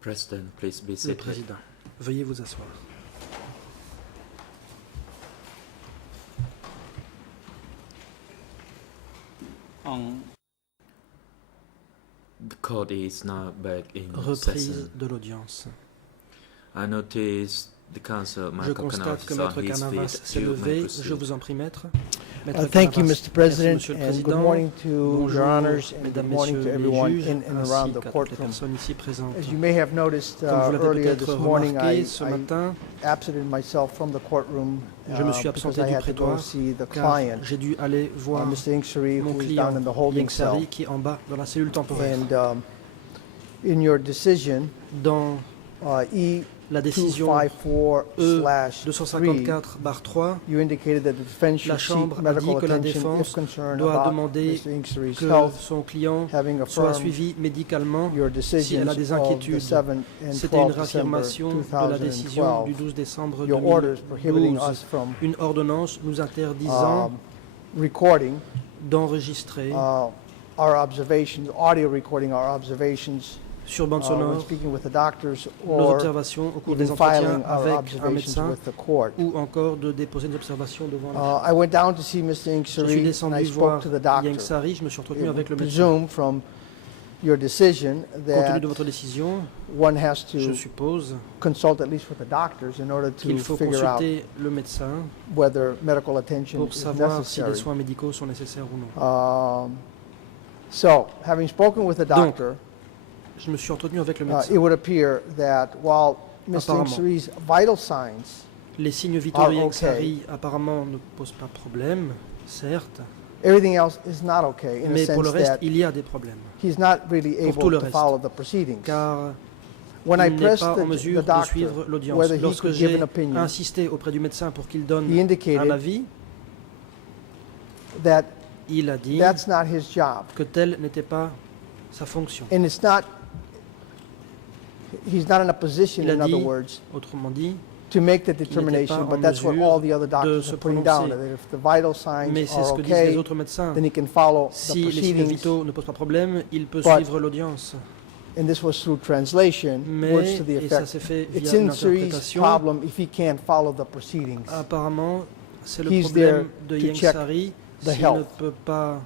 President, please be Le seated. Président, veuillez vous asseoir. The court is now back in Reprise session. de l'audience. I notice the counsel, Je Michael constate que Canavas, Maître on his Canavas feet. s'est You may levé. proceed. Je vous en prie, Maître. Thank you, Mr. President, Monsieur le and good Président. morning to Bonjour, your honors, and mesdames, good morning messieurs to les everyone juges, in and ainsi around the qu'à toutes les courtroom. personnes ici présentes. As you may have noticed Comme vous l'avez earlier peut-être this morning, remarqué ce I matin, absented myself from the courtroom je me suis because absenté I du had to go prétoire see the car client, j'ai dû aller voir Mr. Inkshari, mon who is client down in the holding cell. Yengsari qui est en bas dans la cellule temporaire. And in your decision, Dans la décision E254/3, 254/3, you indicated that the defense la should Chambre seek a medical dit que la attention if défense concerned doit about demander Mr. Inkshari's que health, son client having soit affirmed suivi médicalement your si elle decisions a des of the inquiétudes. 7th and C'était une 12th December réaffirmation de la décision du 2012, 12 décembre your orders prohibiting 2012. us from Une ordonnance nous interdisant recording d'enregistrer our observations, audio recording our observations sur bande when sonore speaking with the doctors nos or observations au cours des even entretiens filing our avec un observations médecin with the court. ou encore de déposer des observations devant la I went down to see Mr. Je suis Inkshari and I descendu spoke voir to the doctor. Yengsari, je me suis retenu It avec le would médecin. presume from your decision Compte tenu that de votre décision, one has je to suppose consult at least with the doctors in order to qu'il faut figure out consulter le médecin whether medical attention pour is savoir si des necessary. soins médicaux sont nécessaires ou non. So, having spoken with the Donc, doctor, Je me suis entretenu avec le it médecin. would appear that while Mr. Apparemment. Inkshari's vital signs, Les signes vitaux Ah, de ok. Yengsari apparemment ne posent pas problème, certes, everything else is not okay in the mais pour le sense reste, that il y a des problèmes. he's not really Pour tout able le to reste. follow the proceedings. Car When I il n'est pressed pas en the mesure de doctor suivre l'audience. whether he Lorsque could give j'ai an opinion, insisté auprès du médecin pour qu'il donne he un indicated avis, that il a dit that's not his job. que telle n'était pas sa fonction. And it's not, he's not in a position, Il a in other dit, words, autrement dit, to make the pas determination, en but that's what mesure all the other doctors se are putting down, prononcer. that if the vital signs mais c'est are ce que disent les okay, autres médecins. then he can follow the Si les signes proceedings. vitaux ne posent pas problème, il peut But- suivre l'audience. And this was through translation, words Mais, to the et ça effect, s'est fait it's via une Inkshari's interprétation, problem if he can't follow the proceedings. apparemment, c'est le He's problème de there to check Yengsari. the S'il ne health. peut pas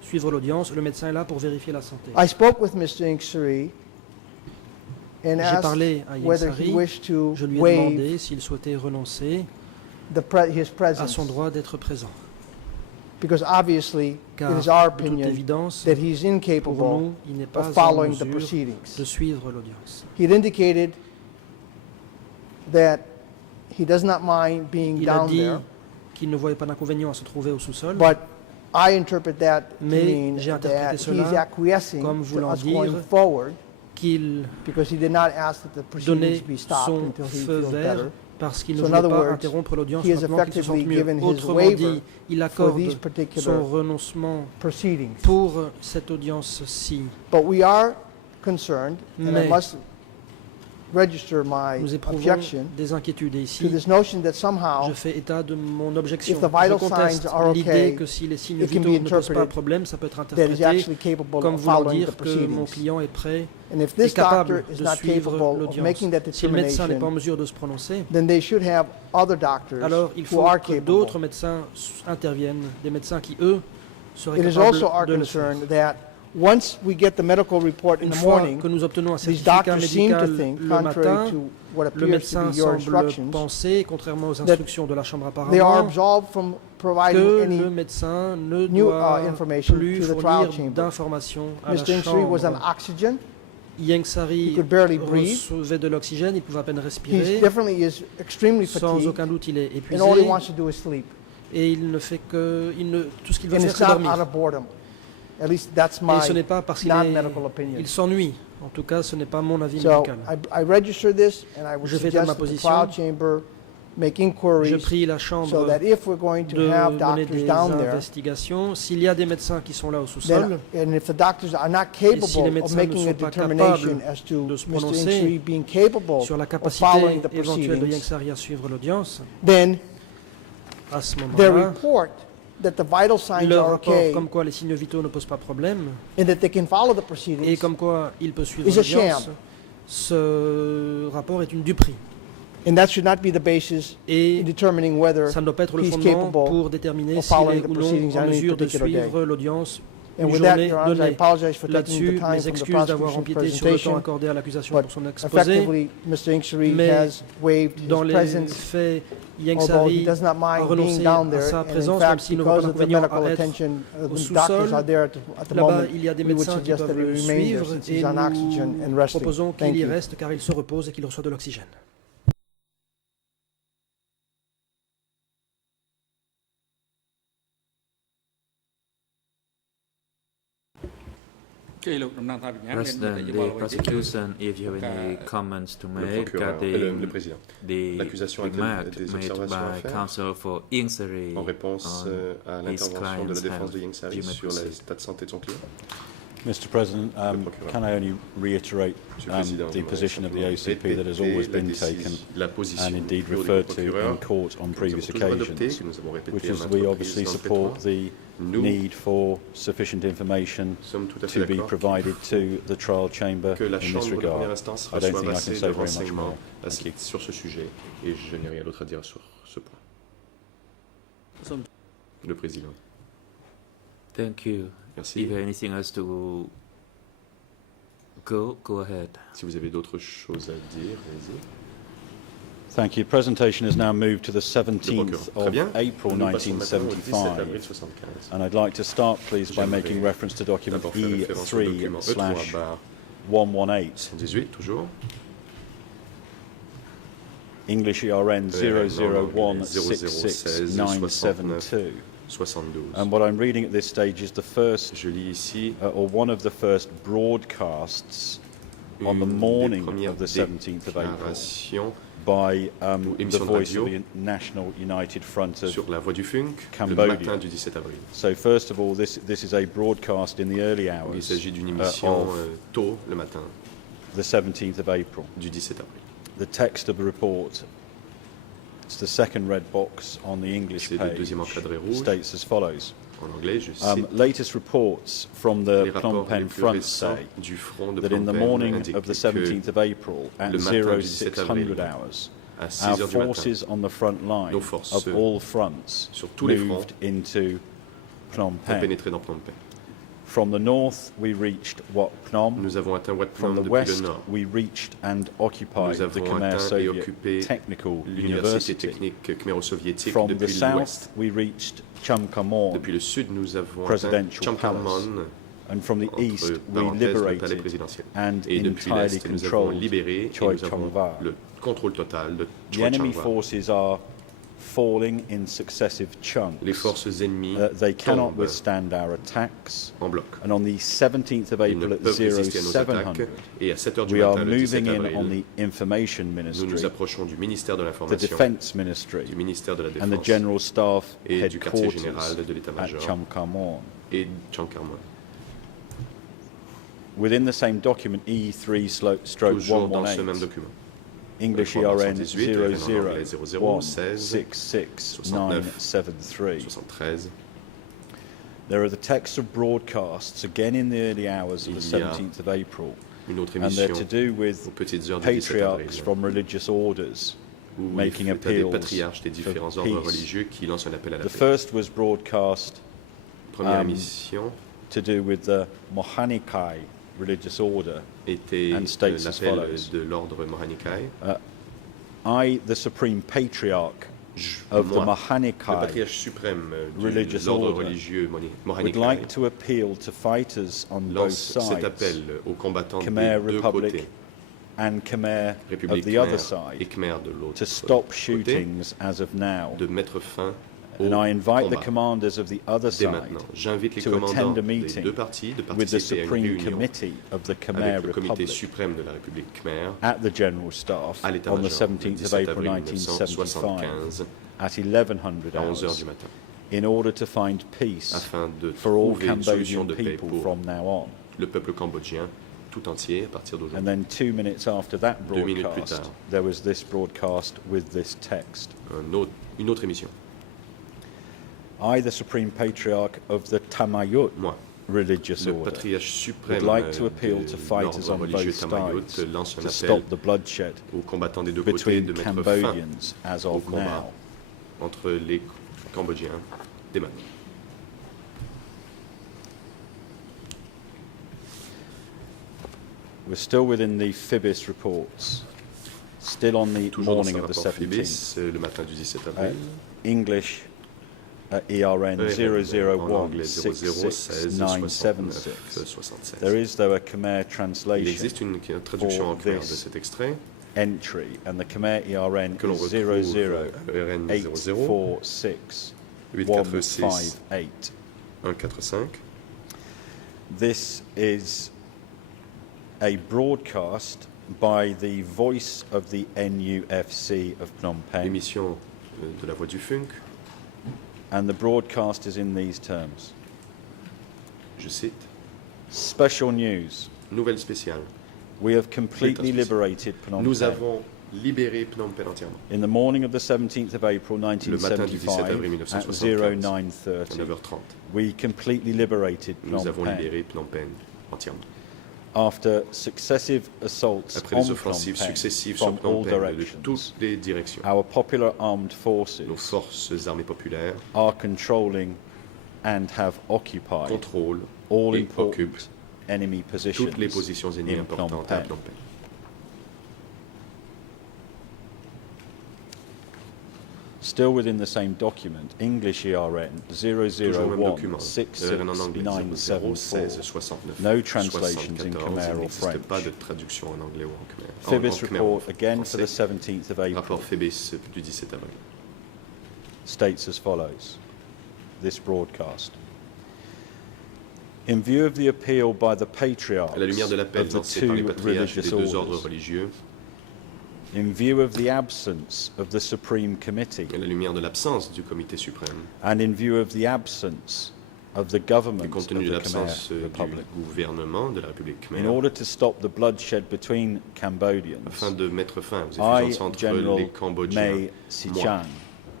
suivre l'audience, le médecin est là pour vérifier la santé. I spoke with Mr. Inkshari and J'ai asked parlé à whether he Yengsari, wished to je lui ai waive demandé s'il souhaitait renoncer his à presence, son droit d'être présent. because obviously Car, it is our de toute opinion évidence, that he's pour incapable nous, il n'est pas of en following the mesure proceedings. de suivre l'audience. He had indicated that he does not mind being Il a down dit there, qu'il ne voyait pas d'inconvénient à se trouver au sous-sol, but I interpret that to Mais mean j'ai interprété that cela he's acquiescing comme to voulant us dire going forward, qu'il because he did not ask that the donnait proceedings be stopped son until he feu feels vert better. parce qu'il ne So in voulait other pas words, interrompre l'audience he has maintenant qu'il se sente effectively mieux. given his Autrement waiver dit, il for accorde these son particular renoncement proceedings. pour cette audience-ci. But we are concerned, and I Mais must register my nous éprouvons objection des inquiétudes et to ici, this notion that somehow je fais état de mon objection. If the Je vital conteste signs are l'idée okay, que si les signes it can vitaux be ne posent pas interpreted problème, ça peut être that he's interprété actually capable comme of voulant following dire the que mon proceedings. client est prêt And if et this capable doctor is de not suivre capable of l'audience. making that Si le médecin n'est pas en determination, mesure de se prononcer, then they should have other doctors alors il who faut are que d'autres capable. médecins interviennent, des médecins qui, eux, seraient It is capables also our de le faire. concern that once we get the medical report in Une the fois morning, que nous obtenons un these certificat doctors seem to médical think, le contrary matin, to what le appears to médecin be your semble instructions, penser, contrairement aux instructions de la Chambre they are apparemment, absolved from providing que any. le médecin ne new, doit information plus to the trial fournir chamber. d'informations à la Mr. Inkshari was on Chambre. oxygen. Yengsari He could barely breathe. recevait de l'oxygène, il pouvait à peine He respirer. definitely is extremely Sans fatigued, aucun doute, il est and épuisé all he wants to do is sleep. et il ne fait que, tout ce qu'il veut And faire, it's c'est not dormir. out of boredom. At least that's Et ce n'est my pas parce qu'il non-medical opinion. il s'ennuie. En tout cas, ce n'est pas mon avis So médical. I register this, and I would Je fais de ma suggest that the position. trial chamber make Je inquiries prie la so Chambre that if we're going to de have mener doctors des down there, investigations. S'il y a des médecins qui sont là au sous-sol, then, and if the doctors are not si les capable of médecins making ne a sont pas determination capables as to de se Mr. prononcer Inkshari being capable sur la of capacité following the éventuelle de proceedings, Yengsari à suivre l'audience, then à ce their moment-là, report that the vital signs leur are rapport okay comme quoi les signes vitaux ne posent pas problème and that they can follow the et proceedings comme quoi il peut suivre is a l'audience sham. ce rapport est une duperie. And that should not be the basis in Et determining whether ça ne doit pas être le he's fondement capable pour déterminer of s'il following est the ou proceedings non on en any mesure de particular day. suivre l'audience And une with that, journée Your Honors, I donnée. apologize for taking Là-dessus, the time mes from the excuses d'avoir prosecution's empiété sur le temps presentation, accordé à l'accusation but pour son exposé. effectively, Mr. Inkshari Mais has waived Dans his les presence, faits, Yang although he Sari does not a mind being renoncé down à there. sa And in présence, même fact, s'il n'aura pas because of the d'inconvénient medical à être attention, au the doctors sous-sol. are there at the Là-bas, moment, il y a des we would médecins qui suggest peuvent that he le remain there suivre since et he's on oxygen and nous resting. proposons Thank qu'il y you. reste car il se repose et qu'il reçoit de l'oxygène. President, the prosecution, if you have any comments to make, le président. the L'accusation remark des made observations à by faire counsel for Ingsari en réponse à his l'intervention de la client's défense de health. Yang Sari You may sur proceed. l'état de santé de son client. Mr. President, procureur. can I only reiterate Monsieur le Président, the j'aimerais position of the simplement OCP that has always been taken la position and indeed du referred to procureur in court on que nous previous avons toujours adoptée, occasions, que nous avons répétée which à is maintes we reprises obviously dans le support pétrole. the Nous need for sufficient information sommes tout à fait to be d'accord provided to the trial chamber que la in this Chambre de première regard. instance I don't reçoive think I can assez say de very much renseignements more. Thank you. sur ce sujet et je n'ai rien d'autre à dire sur ce point. Le Président. Thank you. Merci. If you have anything else to go ahead. Si vous avez d'autres choses à dire, allez-y. Thank you. Presentation is now moved to the Le 17th procureur. Très of bien. April Nous passons maintenant au 17 avril 1975. 1975. And I'd like to start, please, by J'aimerais making reference to document D'abord faire référence au document E3/118, E3/118, toujours. English ERN ERN 001666972. 72. And what I'm reading at this stage is the first, Je lis ici or one of the first broadcasts on the une des morning premières of the 17th of April déclarations by the émission de voice radio of the National United Front of sur la voix du Funk Cambodia. le matin du 17 avril. So first of all, this is a broadcast in the early Il hours s'agit d'une émission of tôt le matin the 17th of April. du 17 avril. The text of the report, it's the second red box on the English C'est le page, deuxième encadré rouge. states as follows. En anglais, je cite Latest reports from the les Phnom rapports les Penh plus front récents say du front de that in Phnom the Penh morning indiquent of the que 17th of April at le matin du 17 0600 avril, hours, à 6 our heures du matin, forces on the front line nos forces of all fronts sur tous les moved into Phnom ont Penh. pénétré dans Phnom Penh. From the north, we reached Wat Phnom. Nous avons atteint Wat From Phnom the depuis le west, nord. we reached and occupied Nous the avons Khmer atteint et Soviet occupé Technical l'université University. technique khmero-soviétique From the depuis south, l'ouest. we reached Chamkamorn. Depuis le sud, nous avons atteint Presidential Champkarmon, And from the entre east, we parenthèses, le palais liberated présidentiel. and Et depuis entirely l'est, nous avons controlled libéré et Choi nous avons Chongwa. le contrôle total de The Choi enemy Changwa. forces are falling in successive chunks. Les forces ennemies They cannot tombent withstand our attacks. en bloc. And on the 17th of Ils ne April at peuvent résister à nos 0700, attaques. Et à 7 heures du we are matin, le 17 moving in on avril, the Information nous nous Ministry, approchons du ministère de the l'Information, Defense Ministry, du ministère de la and the Défense General Staff et du quartier Headquarters général de at l'état-major Chamkamorn. et Champkarmon. Within the same document, Toujours dans ce même E3/118, document. English Le ERN 318, en anglais 001666973. 73. There are the texts of broadcasts again in the early hours of the Il y a 17th of April, Une autre and they're to émission do with aux petites heures du 17 avril, patriarchs from religious orders où making il fait à des appeals patriarches des for différents ordres peace. religieux qui lancent un appel à la The paix. first was broadcast Première émission to do with the Mohanikai religious order. était and states as l'appel follows. de l'ordre Mohanikai. I, the Supreme Patriarch of the Moi, le Mohanikai, patriarche suprême de religious l'ordre order, religieux would Mohanikai like to appeal to fighters on both lance cet sides appel aux combattants Khmer des deux Republic côtés, and Khmer République of the other Khmer et side, Khmer de l'autre to stop côté, shootings as of now. de mettre fin au And I invite the combat. commanders of the other Dès side maintenant, j'invite les to commandants attend a des meeting deux parties de with the participer à une Supreme réunion Committee of the Khmer avec le comité Republic suprême de la République Khmer at the General Staff à on the l'état-major le 17th of 17 April avril 1975 1975 at 1100 à 11 heures hours du matin in order to find peace afin de for all trouver une solution Cambodian de paix people pour from now on. le peuple cambodgien tout entier à partir And d'aujourd'hui. then 2 minutes after that 2 minutes plus broadcast, tard. there was this broadcast with this text. Une autre émission. I, the Supreme Patriarch of the Tamayut Moi, religious Le order patriarche suprême would like to appeal to de fighters l'ordre on religieux both Tamayot sides lance un to appel stop the bloodshed aux combattants des deux côtés between de mettre fin Cambodians as au of combat now. entre les Cambodgiens dès maintenant. We're still within the Phibis reports, still on the Toujours dans morning ce of the rapport 17th. Phibis, le matin du 17 avril, English ERN en anglais 0016 69 00166. 76. There is, though, a Khmer Il translation existe une traduction en clair de this cet extrait entry, and the Khmer ERN que l'on is retrouve ERN 00 846 846 158. 145. This is a broadcast by the voice of the NUFC of Phnom Penh, L'émission de la Voix du Funk, and the broadcast is in these terms. je cite, Special news. nouvelle spéciale. We have completely Bulletin spécial. liberated Phnom Nous Penh. avons libéré Phnom Penh entièrement. In the morning of the 17th of April Le matin du 17 avril 1975 at 1975, à 0930, 9h30, we completely liberated nous Phnom avons Penh. libéré Phnom Penh entièrement. After successive assaults Après on les Phnom offensives Penh successives sur from Phnom all Penh de directions, toutes les directions, our popular armed nos forces forces armées populaires are controlling and have occupied contrôlent all et important occupent enemy positions toutes les positions ennemies in Phnom importantes à Penh. Phnom Penh. Still within the same document, English ERN Toujours le même document, ERN en anglais 0016694. 0016 69 No translations in 74. Khmer Il or n'existe French. pas de traduction en anglais ou en khmer. Phibis en khmer ou en report again for the français. 17th of April Rapport Phébis du 17 avril. states as follows, this broadcast. In view of the appeal by the patriarchs À la lumière de l'appel of the lancé par les two patriarches des religious deux ordres orders, religieux, in view of the absence of the Supreme Committee, à la lumière de l'absence du comité suprême, and in view of the absence of the et government compte of tenu de the l'absence Khmer du Republic, gouvernement de la République in khmer, order to stop the bloodshed between Cambodians, afin de mettre fin aux I, effusions entre General les Cambodgiens, May moi, Sichan,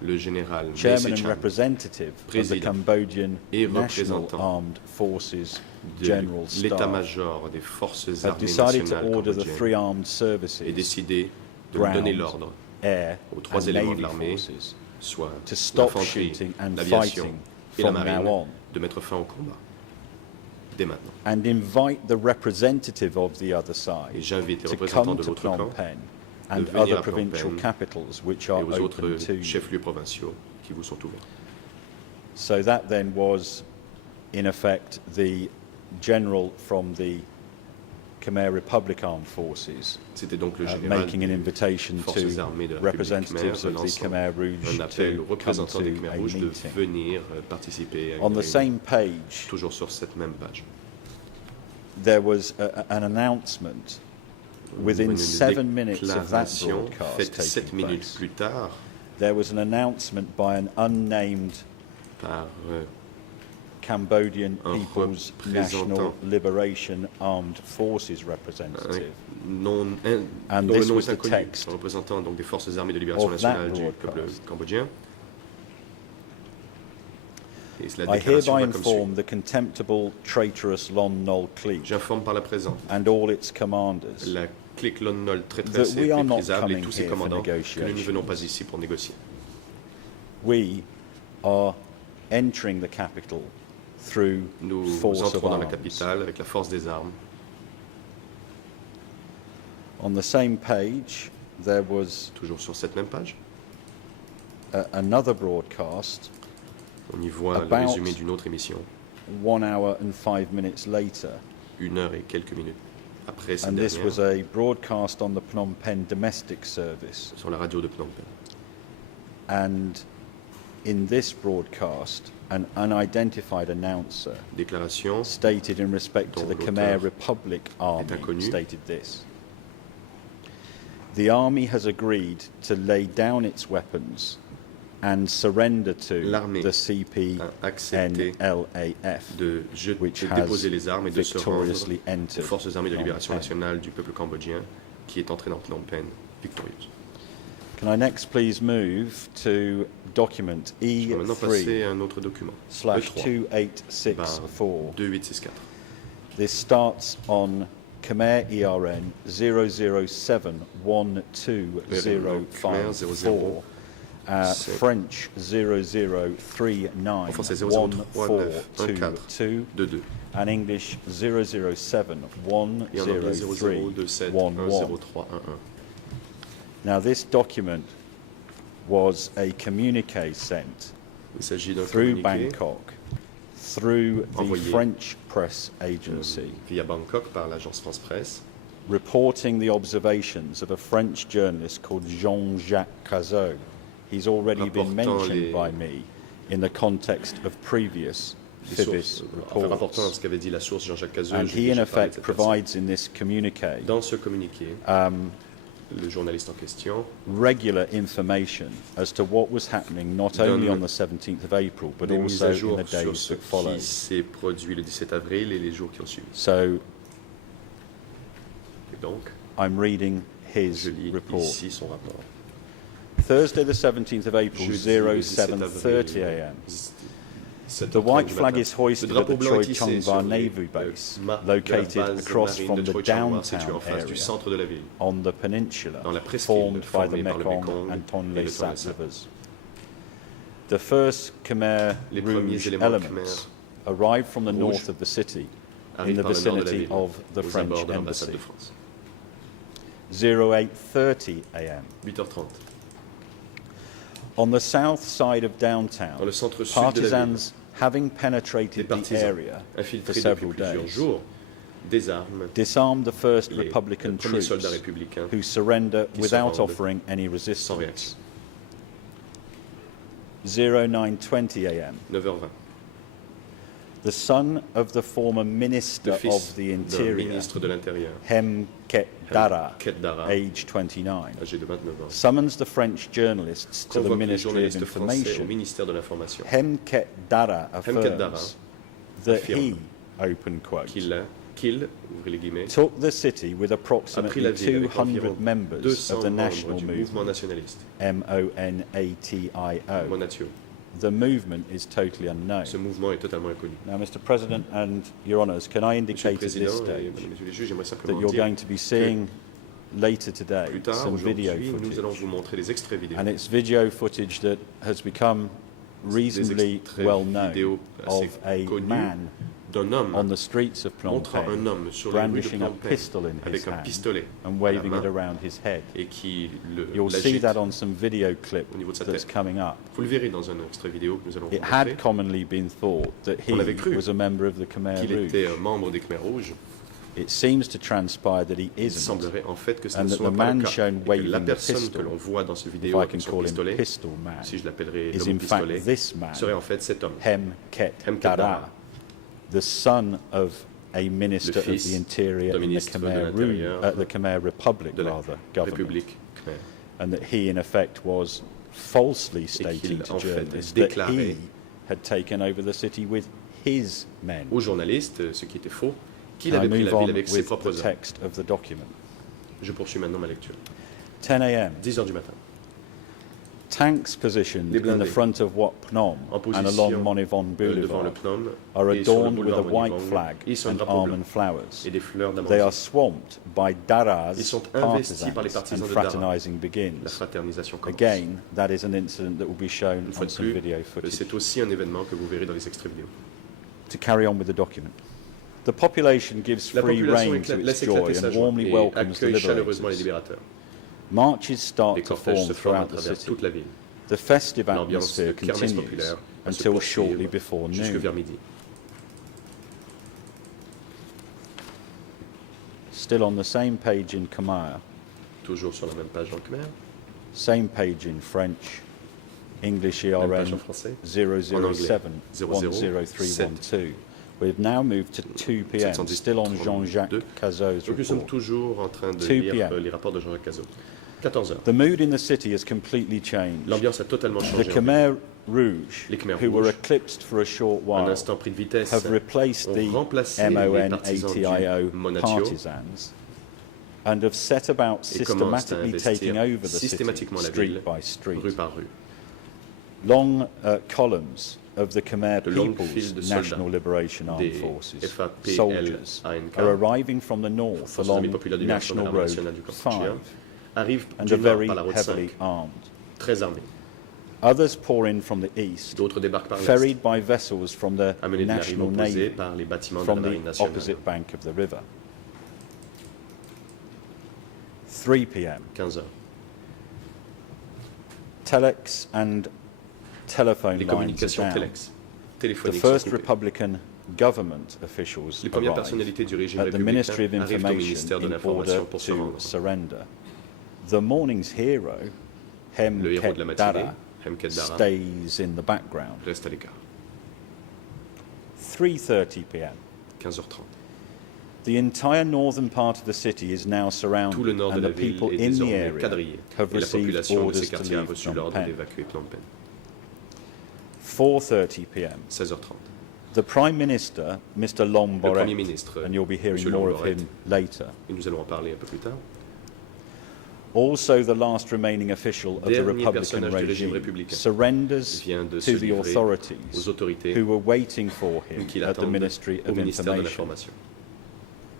le général May Chairman and Sichan, representative of the Président Cambodian et National représentant Armed Forces de General Staff, l'état-major des forces have armées decided to nationales order the three cambodgiennes armed et services, décidé de ground, donner l'ordre air aux trois and éléments Navy de l'armée, forces, soit to stop l'infanterie, shooting and l'aviation fighting et la from now marine, on, de mettre fin au combat dès maintenant. and invite the representative of the other Et side j'invite les to représentants come de to l'autre Phnom camp Penh de and venir other à Phnom provincial Penh capitals which et are aux autres open to you. chefs-lieux provinciaux qui vous sont ouverts. So that then was, in effect, the general from the Khmer Republic Armed Forces C'était donc le général making an des invitation forces to armées de la République khmer representatives of the lançant Khmer Rouge un appel to aux come représentants des to Khmer a Rouges de meeting. venir participer à une On the réunion. same page, Toujours sur cette même page. there was an announcement within Une 7 minutes of that déclaration broadcast faite 7 taking minutes place. plus tard There was an announcement by an unnamed par Cambodian un People's représentant. National Liberation Armed Forces un representative non, And dont le this nom was est the inconnu, text un représentant donc des forces armées de libération of that nationale du peuple broadcast. cambodgien. Et la I déclaration hereby va comme suit. inform the contemptible traitorous Lon Nol clique J'informe par la présente and all its commanders la clique Lon Nol traîtresse that et we are not méprisable et coming tous ses here for commandants que nous ne venons pas negotiations. ici pour négocier. we are entering the capital through Nous force of entrons dans la arms. capitale avec la force des armes. On the same page, there was Toujours sur cette même page, another broadcast on y voit le About- résumé d'une autre émission, 1 hour and 5 minutes later, 1 heure et quelques minutes après cette and this dernière, was a broadcast on the Phnom Penh domestic service. sur la radio de Phnom Penh. And in this broadcast, an unidentified announcer Déclaration stated in respect to the dont Khmer l'auteur Republic Army inconnu. stated this. The army has agreed to lay down its weapons and surrender to L'armée the a accepté CPNLAF, de which has déposer les armes et de se rendre victoriously aux entered forces armées de Phnom libération Penh. nationale du peuple cambodgien qui est entré dans Phnom Penh victorieuse. Can I next please move to document Je vais maintenant passer à E3/2864? un autre document. E3, 2864. This starts on Khmer ERN 007120554, French En français 00391422, 22. and English Et en anglais 007103111. 0027100311. Now this document was a communique sent Il s'agit d'un through communiqué Bangkok, through the Envoyé. French press agency, via Bangkok par l'agence France Presse, reporting the observations of a French journalist called Jean-Jacques Cazot. He's already been Rapportant mentioned les- by me in the context of previous FIBIS rapportant reports. ce qu'avait dit la source Jean-Jacques Cazot. And j'ai he, in déjà parlé de effect, cette personne. provides in this communique Dans ce communiqué, le journaliste en question regular information as to what was happening not Donne only on the 17th of April, but des mises also à in jour the sur days ce that followed. qui s'est produit le 17 avril et les jours qui ont suivi. So Et donc, I'm reading his je lis report. ici son rapport. Thursday, the 17th of April, Jeudi, le 17 07:30 avril, a.m. 7h30 The white du flag matin. is hoisted Le at the drapeau blanc Choi est hissé Chong sur Var les- Navy base, de la located base across marine from de the Choi Chong War, située downtown en face du area centre de la ville, on the peninsula dans la presqu'île formed by the formée par le Mekong Mekong and et Tonle le Sap Tonle Sap. rivers. The first Khmer Les premiers Rouge éléments elements arrived from the Rouge north of the city in arrive the par le nord de la vicinity ville, of the aux French abords de l'ambassade embassy. de France. 08:30 a.m. 8h30. On the south side of downtown, Dans le centre sud de la ville, partisans having des penetrated the partisans area for infiltrés depuis several plusieurs days jours désarment disarmed the first les Republican premiers troops soldats républicains who surrender qui se without rendent offering any sans resistance. réaction. 09:20 a.m. 9h20. The son of the former Minister Le of fils the d'un Interior, ministre de l'Intérieur, Hem Ket Dara, Ket Dara, age 29, âgé de 29 ans, summons the French journalists to the convoque les Ministry of journalistes français au Information. ministère de l'Information Hem Ket Dara Ket Dara affirms that affirme he, open quote, qu'il, ouvrez les guillemets, took the city with a pris approximately la ville avec 200 environ members 200 of the membres national du mouvement movement, nationaliste, MONATIO. Monatio. The movement is totally unknown. Ce mouvement est totalement inconnu. Now, Mr. President and Your Honours, can I Monsieur le indicate at this Président et stage Mesdames et Messieurs les juges, j'aimerais that simplement you're dire going to be seeing later today plus tard, some video aujourd'hui, nous allons footage? vous montrer des extraits vidéo. And it's video footage that has become reasonably extraits well known vidéo assez of a connus man d'un homme on the streets of Phnom montrant un Penh homme sur les rues de brandishing a Phnom Penh pistol in his avec un hand pistolet and à la waving it main around his head. et qui You'll see l'agite. that on some video clip au niveau de sa that's tête. coming up. Vous le verrez dans un extrait vidéo que nous allons vous It montrer, had commonly been thought that he On avait cru was a member of the Khmer qu'il était Rouge. membre des Khmers rouges. It seems to transpire that he Il isn't. semblerait en fait que ce And ne that soit the pas le man cas. shown Et que waving la the personne que pistol, l'on voit dans ce if vidéo I avec can son call him pistolet, Pistol Man, si je l'appellerais is l'homme in fact pistolet, this man, serait en fait cet homme, Hem Ket Hem Ket Dara, Dara, the son of a minister of fils the Interior d'un in the ministre de Khmer, l'Intérieur the Khmer Republic, de la rather, government, République khmer. and that he, in effect, was falsely qu'il, stating to en fait, journalists that déclarait he had taken over the city with his men. Aux journalistes, ce qui était faux, qu'il I avait pris move la on ville avec ses with propres the hommes. text of the document. Je poursuis maintenant ma lecture. 10 a.m. 10h du matin. Tanks positioned Des in the blindés front of Wat Phnom En and position along Monivong devant le Boulevard Phnom are et sur le adorned with a boulevard white Monivong, flag ils sont un and drapeau blanc almond flowers. et des fleurs They are d'amandier. swamped by Dara's Ils sont investis par les partisans partisans and de Dara. fraternizing La begins. fraternisation commence. Again, that is an incident that will be shown Une fois on de some plus, video footage. c'est aussi un événement que vous verrez dans les extraits vidéo. To carry on with the document. The population gives La free population rein to laisse its joy éclater sa and joie warmly et welcomes the accueille chaleureusement les liberators. libérateurs. Marches start Les to cortèges form se forment à throughout the travers city. toute la ville. The festive L'ambiance atmosphere de kermesse continues populaire va se until poursuivre shortly before jusque noon. vers midi. Still on the same page in Khmer, Toujours sur la même page en khmer, same page in French, English même page en ERN français. 007-10312. We've now moved to 2 p.m., still on Jean-Jacques Cazot's Donc nous sommes report. toujours en train de 2 lire p.m. Les rapports de Jean-Jacques Cazot. 14h. The mood in the city has completely changed. L'ambiance a totalement The changé. Khmer Rouge, Les Khmer who were Rouges, eclipsed for a short Un while, instant pris de vitesse, have replaced ont the remplacé les partisans du MONATIO Monatio partisans and have set about et commencent à systematically taking investir over the city, systématiquement la street ville, by street. rue par rue. Long columns of the Khmer De longues People's files de National soldats Liberation Armed des Forces, FAPL soldiers, ANK, are arriving from the north Forces armées along populaires du Nord sur National l'armée Road nationale du Cambodgien, 5 arrivent and du are nord very par la route heavily 5, armed. très armés. Others pour in from the east, D'autres débarquent par l'est, ferried by vessels from the amenés de la rive National opposée Navy par les bâtiments de la from marine the nationale. opposite bank of the river. 3 p.m. 15 heures. Telex and telephone Les lines are communications down. telex, The téléphoniques first sont coupées. Republican government officials Les premières arrive personnalités du régime at the Ministry of républicain arrivent au Information ministère de in l'Information order pour se to rendre. surrender. The morning's hero, Hem Le héros de la matinée, Ket-Dara, Hem Ket-Dara, stays in the background. reste à l'écart. 3:30 p.m. 15h30. The entire northern part of the city is now Tout surrounded, le nord de and la the ville people est in the désormais area quadrillé have et la received population de orders ces to quartiers a leave reçu Phnom l'ordre Penh. d'évacuer Phnom Penh. 4:30 p.m. 16h30. The Prime Minister, Mr. Lom Le Premier Boret, ministre, and you'll be hearing Monsieur more Lom of Boret, him later, et nous allons en parler un peu plus tard, also the last remaining official of the dernier Republican personnage du régime regime, républicain, surrenders vient de se to the livrer authorities aux autorités who were waiting for him qui at the l'attendent Ministry au of ministère de Information. l'Information.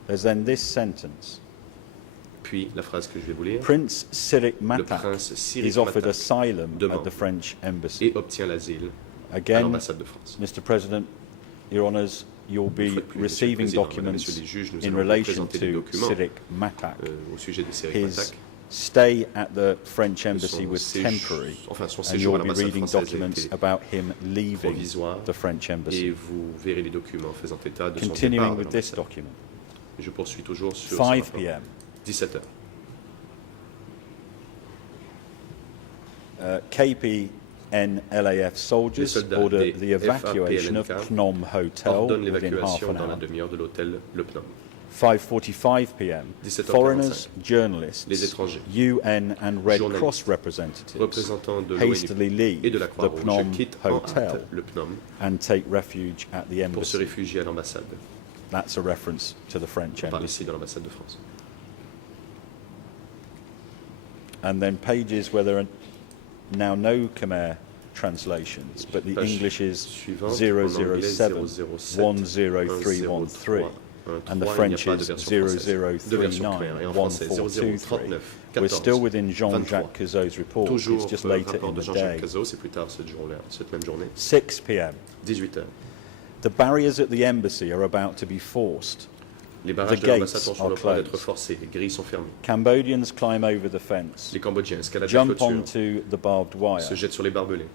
There's then this sentence. Puis, la phrase que je vais vous lire, Prince Sirik le Matak prince Sirik is offered Matak asylum at demande the French embassy. et obtient l'asile à Again, l'ambassade de France. Mr. President, Your Honours, you'll Une be fois de plus, Monsieur le receiving Président, Mesdames, documents Messieurs les juges, nous in allons vous relation présenter des to documents Sirik Matak. au sujet de Sirik His Matak. stay at the French Son embassy was temporary, son and séjour à you'll be l'ambassade reading française a documents été about him leaving provisoire the French et embassy. vous verrez les documents faisant état de son Continuing départ de with this l'ambassade. document, Je poursuis toujours sur 5 ce p.m. 17h. KPN LAF soldiers Les soldats order des the evacuation of FAPLNK Phnom Hotel Ordonne within half l'évacuation an dans la hour. demi-heure de l'hôtel Le Phnom. 5:45 p.m. 17h45. Foreigners, journalists, Les étrangers, UN and Red journalistes, Cross representatives représentants de hastily l'ONU leave et de la the Croix-Rouge Phnom quittent en Hotel hâte le Phnom and take refuge at the pour se embassy. réfugier à l'ambassade. That's a reference to the French On parle embassy. ici de l'ambassade de France. And then pages where there are now no Khmer translations, but the Page English is suivante, en anglais, 007 007 10313, and the 103, French il n'y a pas de is version française. Deux versions claires, et en français 0039 0039 We're 14 still within 23. Jean-Jacques Cazot's report. It's Toujours just le later rapport in de the Jean-Jacques day. Cazot, c'est plus tard cette même journée, 6 p.m. 18h. The barriers at the embassy are about to be forced. Les barrages The de l'ambassade gates sont sur are le point d'être closed. forcés, les grilles sont fermées. Cambodians climb over the fence, Les Cambodgiens escaladent la jump clôture, onto the barbed wire, se jettent sur les barbelés,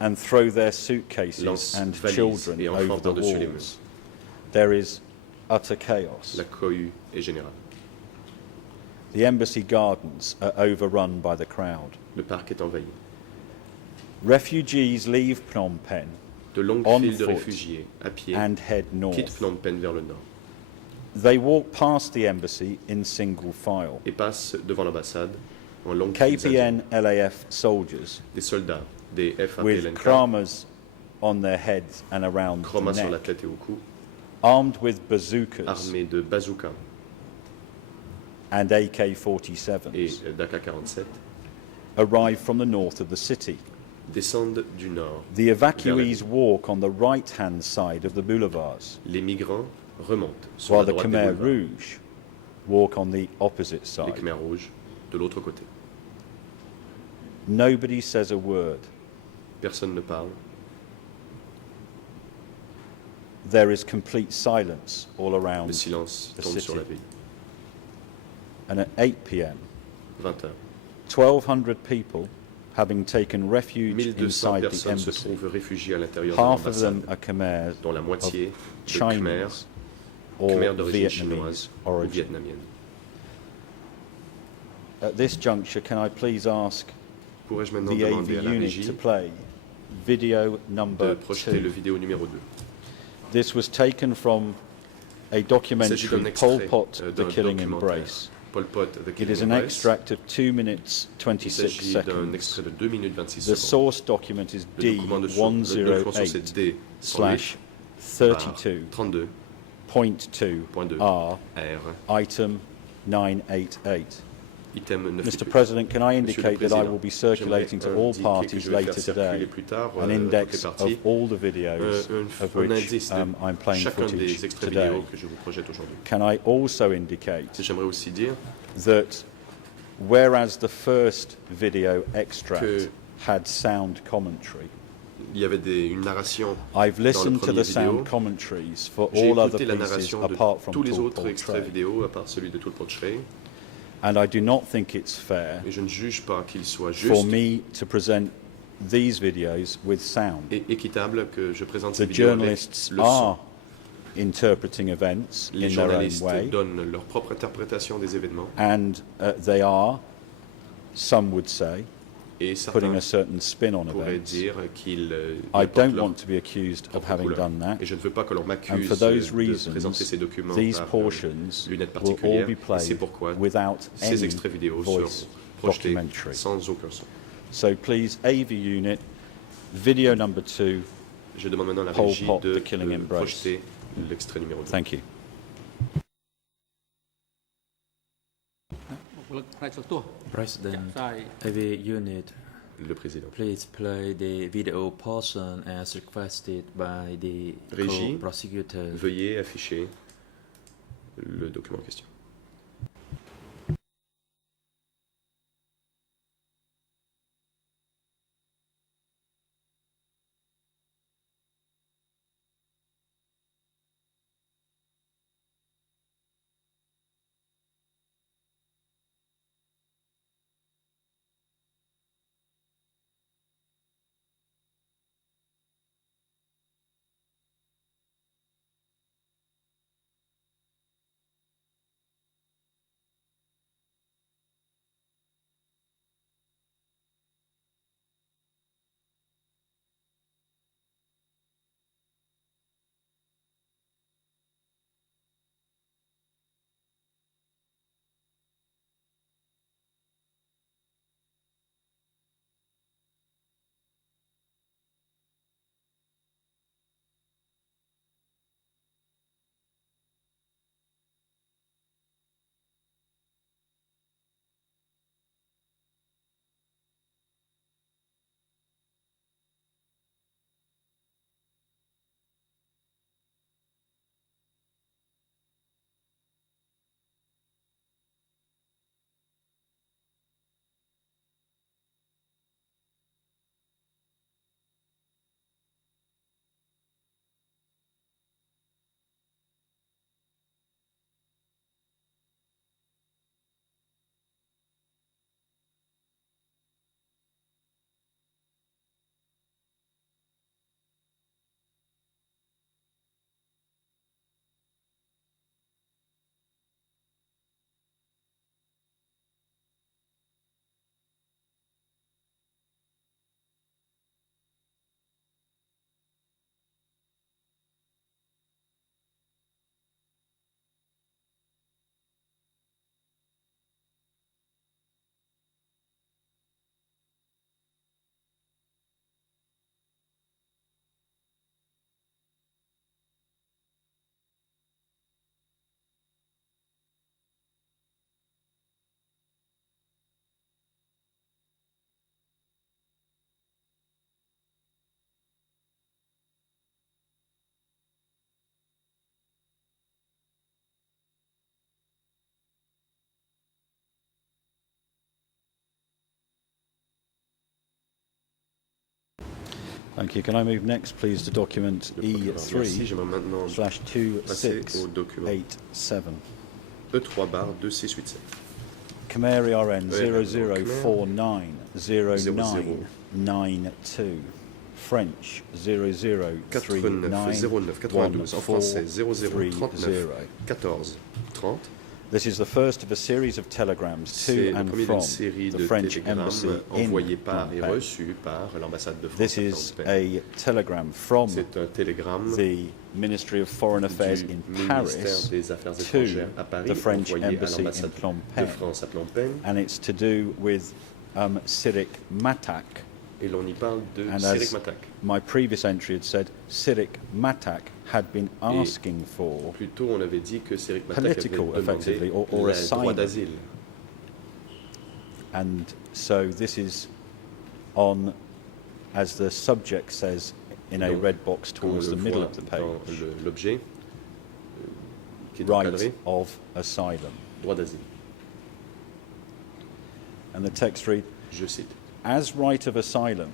and throw their suitcases lancent and valises children et over enfants the par-dessus les walls. There is utter chaos. La cohue est générale. The embassy gardens are overrun by the crowd. Le parc est envahi. Refugees leave Phnom Penh De longues On files de foot réfugiés à pied and head quittent north. Phnom Penh vers le nord They walk past the embassy in single file. et passent devant l'ambassade en longues files KPN indiennes. LAF soldiers Des soldats des with FAPLNK, kramas on their heads and around the chromas sur la neck, tête et au cou, armed with bazookas armés de bazookas and et AK-47s, d'AK-47, arrive from the north of the city. descendent du nord. The evacuees walk on the right-hand side of the boulevards, Les migrants remontent sur while la the droite des Khmer boulevards. Rouge walk on the opposite Les side. Khmers rouges de l'autre côté. Nobody says a word. Personne ne parle. There is complete silence all around. Le silence the tombe sur la city. ville. And at 8 p.m., 20h. 1,200 people, having taken refuge 1200 inside the personnes se embassy, trouvent réfugiées à l'intérieur de half of them l'ambassade, are Khmer dont la of moitié de Khmers, Chinese or Khmers d'origine Vietnamese chinoise ou origin. vietnamienne. At this juncture, can I please ask Pourrais-je maintenant the AV demander à la unit régie to play video de number projeter le 2? vidéo numéro 2? This was taken from a Il s'agit documentary, d'un Pol extrait Pot, The d'un Killing documentaire. Embrace. Pol Pot, The It Killing is an Embrace. extract of 2 minutes Il 26 s'agit d'un seconds. extrait de 2 minutes 26 The secondes. source document is Le document de source c'est D108/32.2 D108/32.2R, R, item 988. Item 9. Mr. President, can I Monsieur le indicate that I Président, will be circulating to all j'aimerais parties indiquer que je vais later faire circuler today plus tard, an index toutes les of parties, all the videos of un which indice de I'm playing chacun footage des extraits today. vidéo que je vous projette aujourd'hui. Can I also indicate J'aimerais aussi dire that whereas the first video extract que had sound commentary, il y avait une narration. I've listened to premier the sound vidéo. commentaries for J'ai all other écouté la pieces narration de apart from tous les Tool autres extraits Portrait, vidéo à part celui de Tout le Portrait, and I do not think it's fair et je ne juge pas qu'il soit for juste me to present these videos with sound. et équitable que je présente ces The vidéos avec journalists le son. are interpreting events Les in their own journalistes way, donnent leur propre interprétation des événements and they are, some would say, et putting certains a certain spin on pourraient events. dire qu'ils I apportent don't leur want to be accused of propre having couleur. done that, Et je ne veux pas que l'on and m'accuse for those de présenter reasons, ces documents these par portions lunettes will all particulières. be Et c'est played pourquoi without ces any extraits vidéo voice seront projetés documentary. sans aucun son. So please, AV unit, video number 2, Je demande maintenant à la Pol régie Pot, de The Killing Embrace. projeter l'extrait numéro 2. thank you. លោកផ្នែកសន្ទុះ President, ផ្សាយ AV unit, Le président. please play the video portion as requested by the Régie, co-prosecutor. Veuillez afficher le document en question. Thank you. Can I move next, please, to document Le procureur. Merci. J'aimerais maintenant passer au document E3/2687. E3/2687. Khmer RN Khmer 00490992. French 0992 en français 0039 14 30. This is the first of a series of telegrams C'est to le and premier from d'une série the de French télégrammes embassy envoyés in par et Phnom Penh. reçus par l'ambassade de France This à is Phnom Penh. a telegram from C'est un télégramme the Ministry of Foreign Affairs du in ministère Paris des Affaires to étrangères à Paris the French envoyé à embassy in l'ambassade Phnom de Penh, France à Phnom Penh. and it's to do with Sirik Matak, Et l'on y parle de And Sirik as Matak. my previous entry had said, Sirik Matak had been asking for Plus tôt, on avait dit que Sirik Matak avait Political, demandé effectively, or le droit asylum. d'asile. And so this is on, as the subject says, in a Donc, red box comme on towards le the middle voit of the dans page, l'objet, qui est right encadré, of asylum. droit d'asile. And the text reads, Je cite. as right of asylum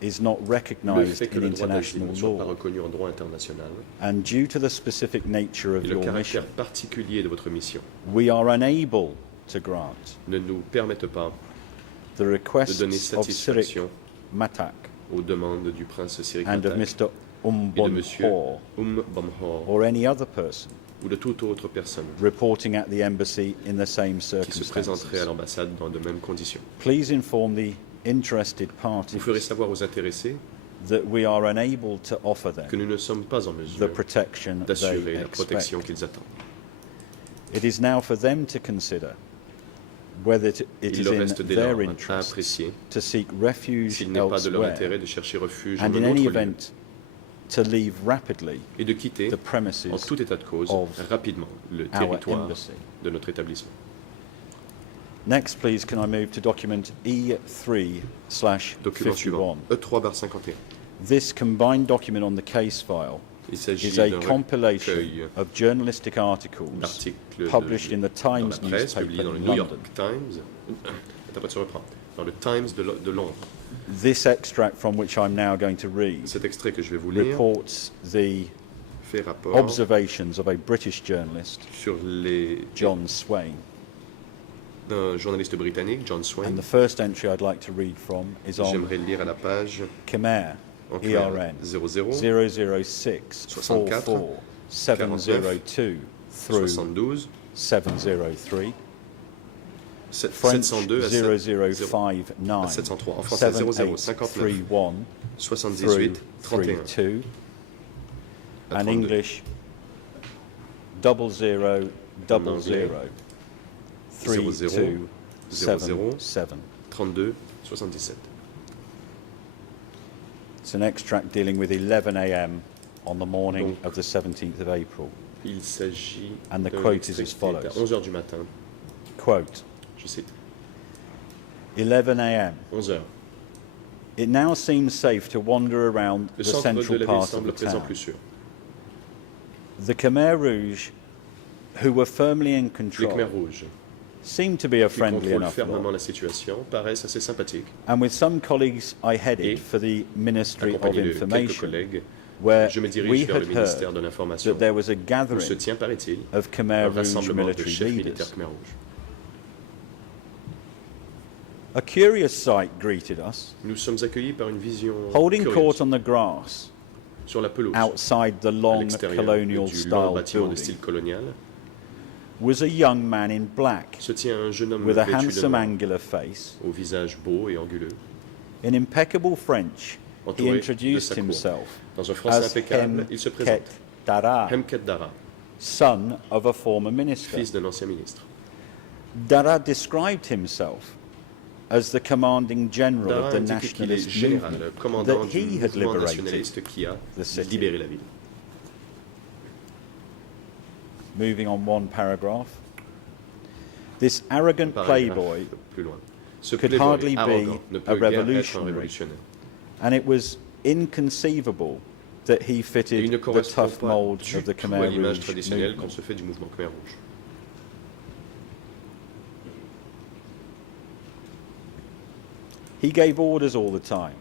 is not Le recognized fait que in le droit d'asile international ne soit pas law, reconnu en droit international and due to the specific nature of et le your caractère mission, particulier de votre mission we are unable to grant ne nous permettent pas the de requests donner of Sirik satisfaction Matak aux demandes du prince Sirik and of Matak Mr. et de monsieur Umbonhor Bamhor or any other person ou de toute autre personne reporting at the embassy in the same qui se présenterait à circumstances. l'ambassade dans de mêmes conditions. Please inform the interested Vous ferez parties savoir aux intéressés that we are unable to offer que them nous ne sommes pas en the mesure protection d'assurer they la protection expect. qu'ils attendent. It is now for them to consider whether it Il is leur in reste dès their lors à interests apprécier to seek refuge s'il n'est pas de leur elsewhere intérêt de chercher refuge and en in un any autre lieu event to leave rapidly et de quitter the en premises tout état de cause of rapidement le our territoire embassy. de notre établissement. Next, please, can I move to document Document suivant, E3/51? E3/51. This combined document on the case file Il s'agit is a d'un compilation recueil of journalistic articles d'articles published in the dans la Times presse, newspaper publiés dans le in New York London. Times. Interprétation reprend. Dans le Times de Londres. This extract from which I'm now going to read Cet extrait que je vais vous lire reports the fait rapport observations of a British journalist, sur les John Swain. d'un journaliste britannique, John Swain. And the first entry I'd like to read from is on J'aimerais le lire à la page Khmer, en clair ERN 00 006 44 702 through 72 703, 702 French à 0059 703. En français 00 59 7831 78 through 31 32, à and 32. English 0000 3277. 32 77. It's an extract dealing with 11 a.m. on the morning Donc, of the 17th of April. Il s'agit And the d'un quote is extrait as qui est à follows. 11h du matin. Quote, Je cite 11 a.m. 11h. It now seems safe to wander around Le the centre de central la ville part of semble the présent town. plus sûr. The Khmer Rouge, who were firmly in Les control, Khmers rouges, seemed to be a qui friendly contrôlent enough fermement lot. la situation, paraissent assez sympathiques, And with some colleagues I Et, headed for the Ministry of accompagnés de quelques Information, collègues. where Je me we dirige vers had le ministère heard de l'Information, that there was a où se gathering tient, paraît-il, of un Khmer Rouge rassemblement de military chefs militaires leaders. Khmer rouges. A curious sight greeted us, Nous sommes accueillis par une vision holding curieuse court on the grass sur la pelouse, outside the à long l'extérieur du long colonial-style bâtiment de building, style colonial, was a young man in black se tient un jeune homme with a vêtu de handsome noir, angular face. au visage beau et anguleux. In impeccable French, he Entouré de introduced sa cour. himself Dans un français as impeccable, il se Hemket présente. Dara, Hemket Dara, son of a former minister. fils d'un ancien ministre. Dara described himself as the commanding general Dara of the indique qu'il est nationalist général, movement commandant that du he had mouvement liberated. nationaliste qui a the city. libéré la ville. Moving on one paragraph. This arrogant Paragraphe playboy, plus loin. Ce could playboy hardly be arrogant ne a peut guère être un revolutionary. révolutionnaire. and it was inconceivable that he Et il fitted ne the correspond tough pas mold du of the tout à Khmer l'image Rouge traditionnelle movement. qu'on se fait du mouvement Khmer rouge. He gave orders all the time,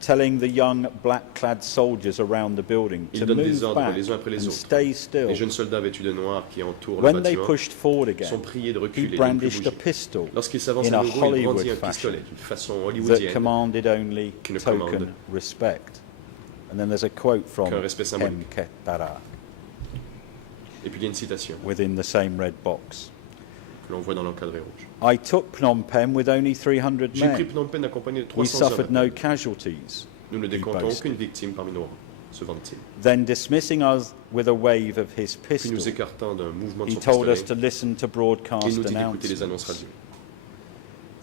telling the young black-clad soldiers around the building Il to donne des move ordres back les uns après les and autres. stay still. Les jeunes soldats vêtus de noir qui entourent le When they bâtiment pushed forward sont again, priés de he reculer, de ne plus brandished a bouger. pistol Lorsqu'il s'avance in à a nouveau, il brandit Hollywood un fashion pistolet d'une façon that hollywoodienne commanded only qui ne token commande respect. And then there's a quote from qu'un respect symbolique. Hemket Dara Et puis il y a une citation within the same red box. que l'on voit dans l'encadré rouge. I took Phnom Penh with only 300 J'ai pris men. Phnom Penh accompagné de We 300 hommes. suffered no casualties. Nous ne décomptons boasted. aucune victime parmi nos rangs, se vante-t-il. Then dismissing us with a wave of his Puis pistol, nous écartant d'un mouvement de he son told us pistolet, to listen to broadcast il nous dit d'écouter les annonces announcements.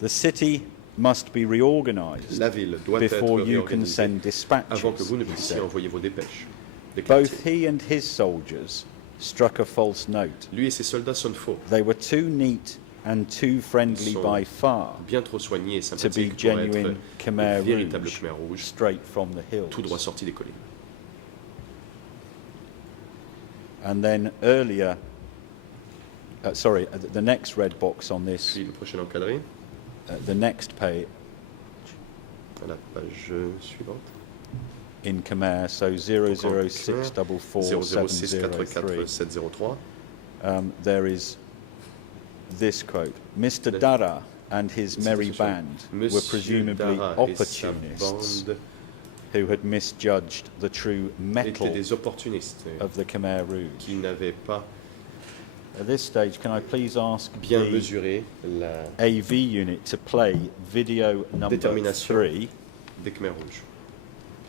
radio. The city must be reorganised La ville doit être before you can réorganisée send dispatches. avant que vous ne he puissiez said. envoyer vos dépêches. Des Both quartiers. he and his soldiers struck a false note. Lui et ses soldats sonnent faux, They were too neat and too friendly Ils sont by far bien trop soignés et to be sympathiques pour genuine être Khmer le véritable Rouge, Khmer Rouge, straight from the hills. tout droit sorti des collines. And then earlier, the next red box on this, Puis le prochain encadré, the next page à la page suivante. in Khmer, so 006447003. 00644 there is this quote: Mr. Dara and his merry band were Monsieur presumably Dara et sa opportunists bande who had misjudged the true étaient mettle des opportunistes of the Khmer Rouge. qui n'avaient pas At this stage, can I please ask bien the mesuré la AV unit to play video number détermination 3? des Khmer Rouges.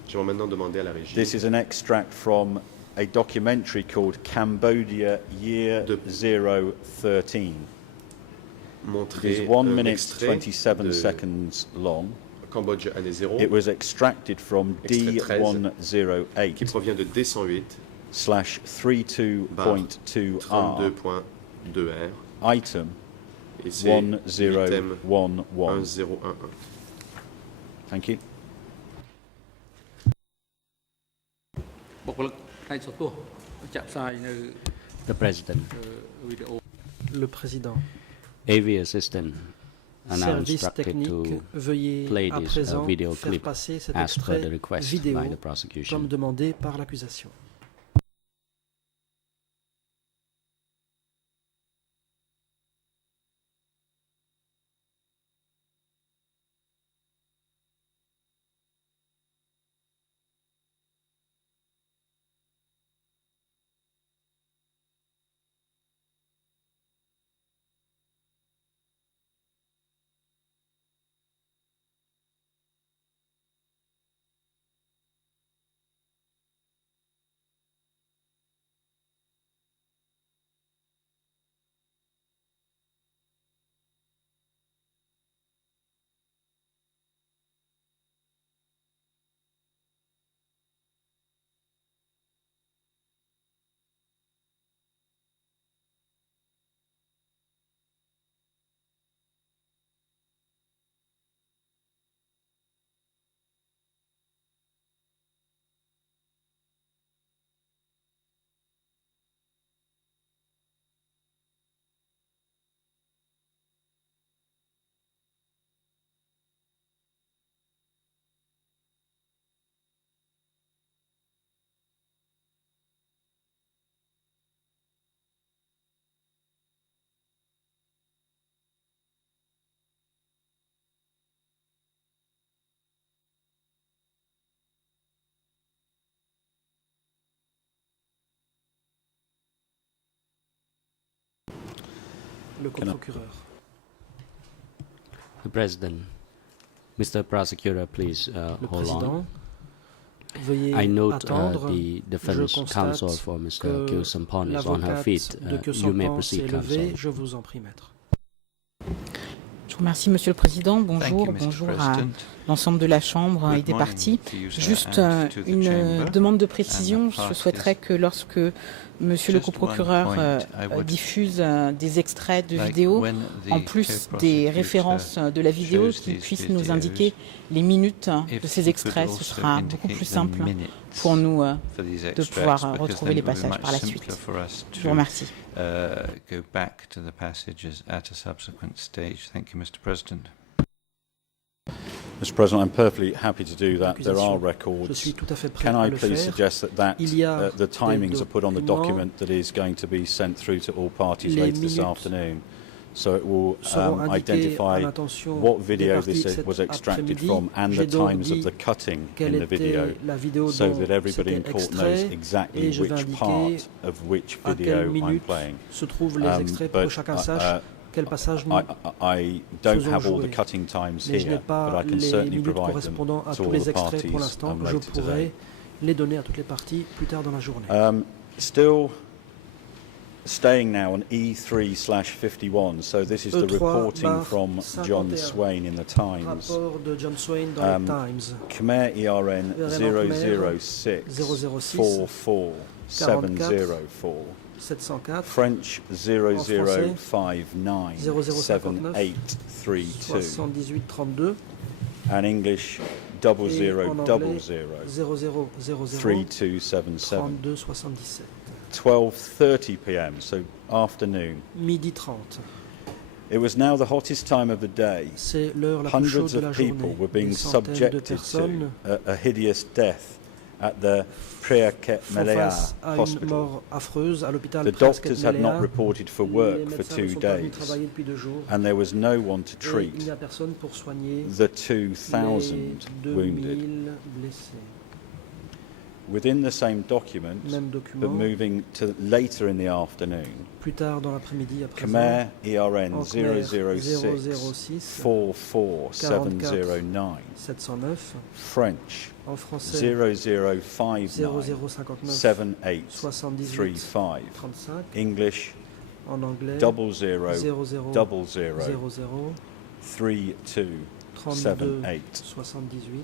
Je vais maintenant demander à la régie This is an extract from a documentary called Cambodia Year De- 013. It montrer is 1 un minute extrait 27 de seconds long. Cambodge année 0 It was extracted from Extrait 13, qui D108 provient de D108 slash 32.2R, 32.2R item et c'est l'item 1011. 1011. Thank you. បុគ្គលិកផ្នែកសន្ទុះចាក់ផ្សាយនៅ The President, វីដេអូ Le président. AV assistant, and I'm Service instructed technique, to veuillez play à this présent video faire clip passer cet as per extrait the request vidéo by the prosecution. comme demandé par l'accusation. Le co-procureur. The President, Mr. Prosecutor, please Le hold président, on. veuillez I note attendre. the Je defense constate counsel for Mr. que Kyo Sampon is on her l'avocate feet. de Kyo You may Sampon proceed, s'est levée. counsel. Je vous en prie, maître. Je vous remercie, Monsieur le Président. Bonjour, Mr. bonjour à President. l'ensemble de la Chambre et Good des morning parties. to you, sir, Juste and to the une chamber. demande de précision. and the Je souhaiterais parties. que lorsque Monsieur le Just coprocureur one point, I would diffuse des extraits de like vidéos, when the en plus des co-prosecutor références de la vidéo, shows qu'il these puisse nous videos, indiquer les minutes if de ces he extraits. could Ce also sera beaucoup indicate plus the simple minutes pour nous for these de extracts, pouvoir because retrouver then les it would be passages much par la simpler suite. for us Je vous to, remercie. go back to the passages at a subsequent stage. Thank you, Mr. President. Mr. President, I'm perfectly happy to do that. There are Je records. suis tout à fait prêt Can à I le please faire. suggest that Il y a the timings des are put on the documents. document that is going to be sent through to all parties Les later this minutes afternoon? So it will seront indiquées à identify l'intention what des video parties this cet was extracted après-midi. from and J'ai the donc times of dit the cutting quelle in the video, était la vidéo so dont that everybody in c'était court knows extrait, exactly et je vais which indiquer part of which à video quelle I'm minute playing. se trouvent les extraits pour que chacun sache quel passage nous I don't faisons have all the jouer. cutting times Mais je n'ai here, but pas I can les certainly minutes provide them correspondant à to tous all les the extraits parties pour l'instant. Je later today. pourrai les donner à toutes les parties plus tard dans la journée. Still staying now on E3/51, so this is the reporting from John 51. Swain in the Times. Rapport de John Swain dans les Times. Khmer ERN 006 44 704. 704. French 0059 7832. 7832. And English Et en anglais, 0000 0000 3277. 3277. 12:30 p.m. so afternoon. Midi 30. It was now the hottest time of the day. C'est l'heure la plus chaude Hundreds de la of people journée. were being Des centaines de subjected personnes to a hideous death at the Preaket font Melea face à une hospital. mort affreuse à l'hôpital The Presque doctors had not Melea. reported for Les work for médecins 2 ne sont pas venus days, travailler depuis 2 jours. and there was no one to Et il treat n'y a personne pour soigner the 2,000 les wounded. 2000 blessés. Within the same document, Même but document. moving to later in the afternoon, Plus tard dans l'après-midi, à présent, Khmer ERN en Khmer 006 44 709, 709, French en français 0059 0059 7835, 35, English en anglais 00 00 00 00 32 3278. 78.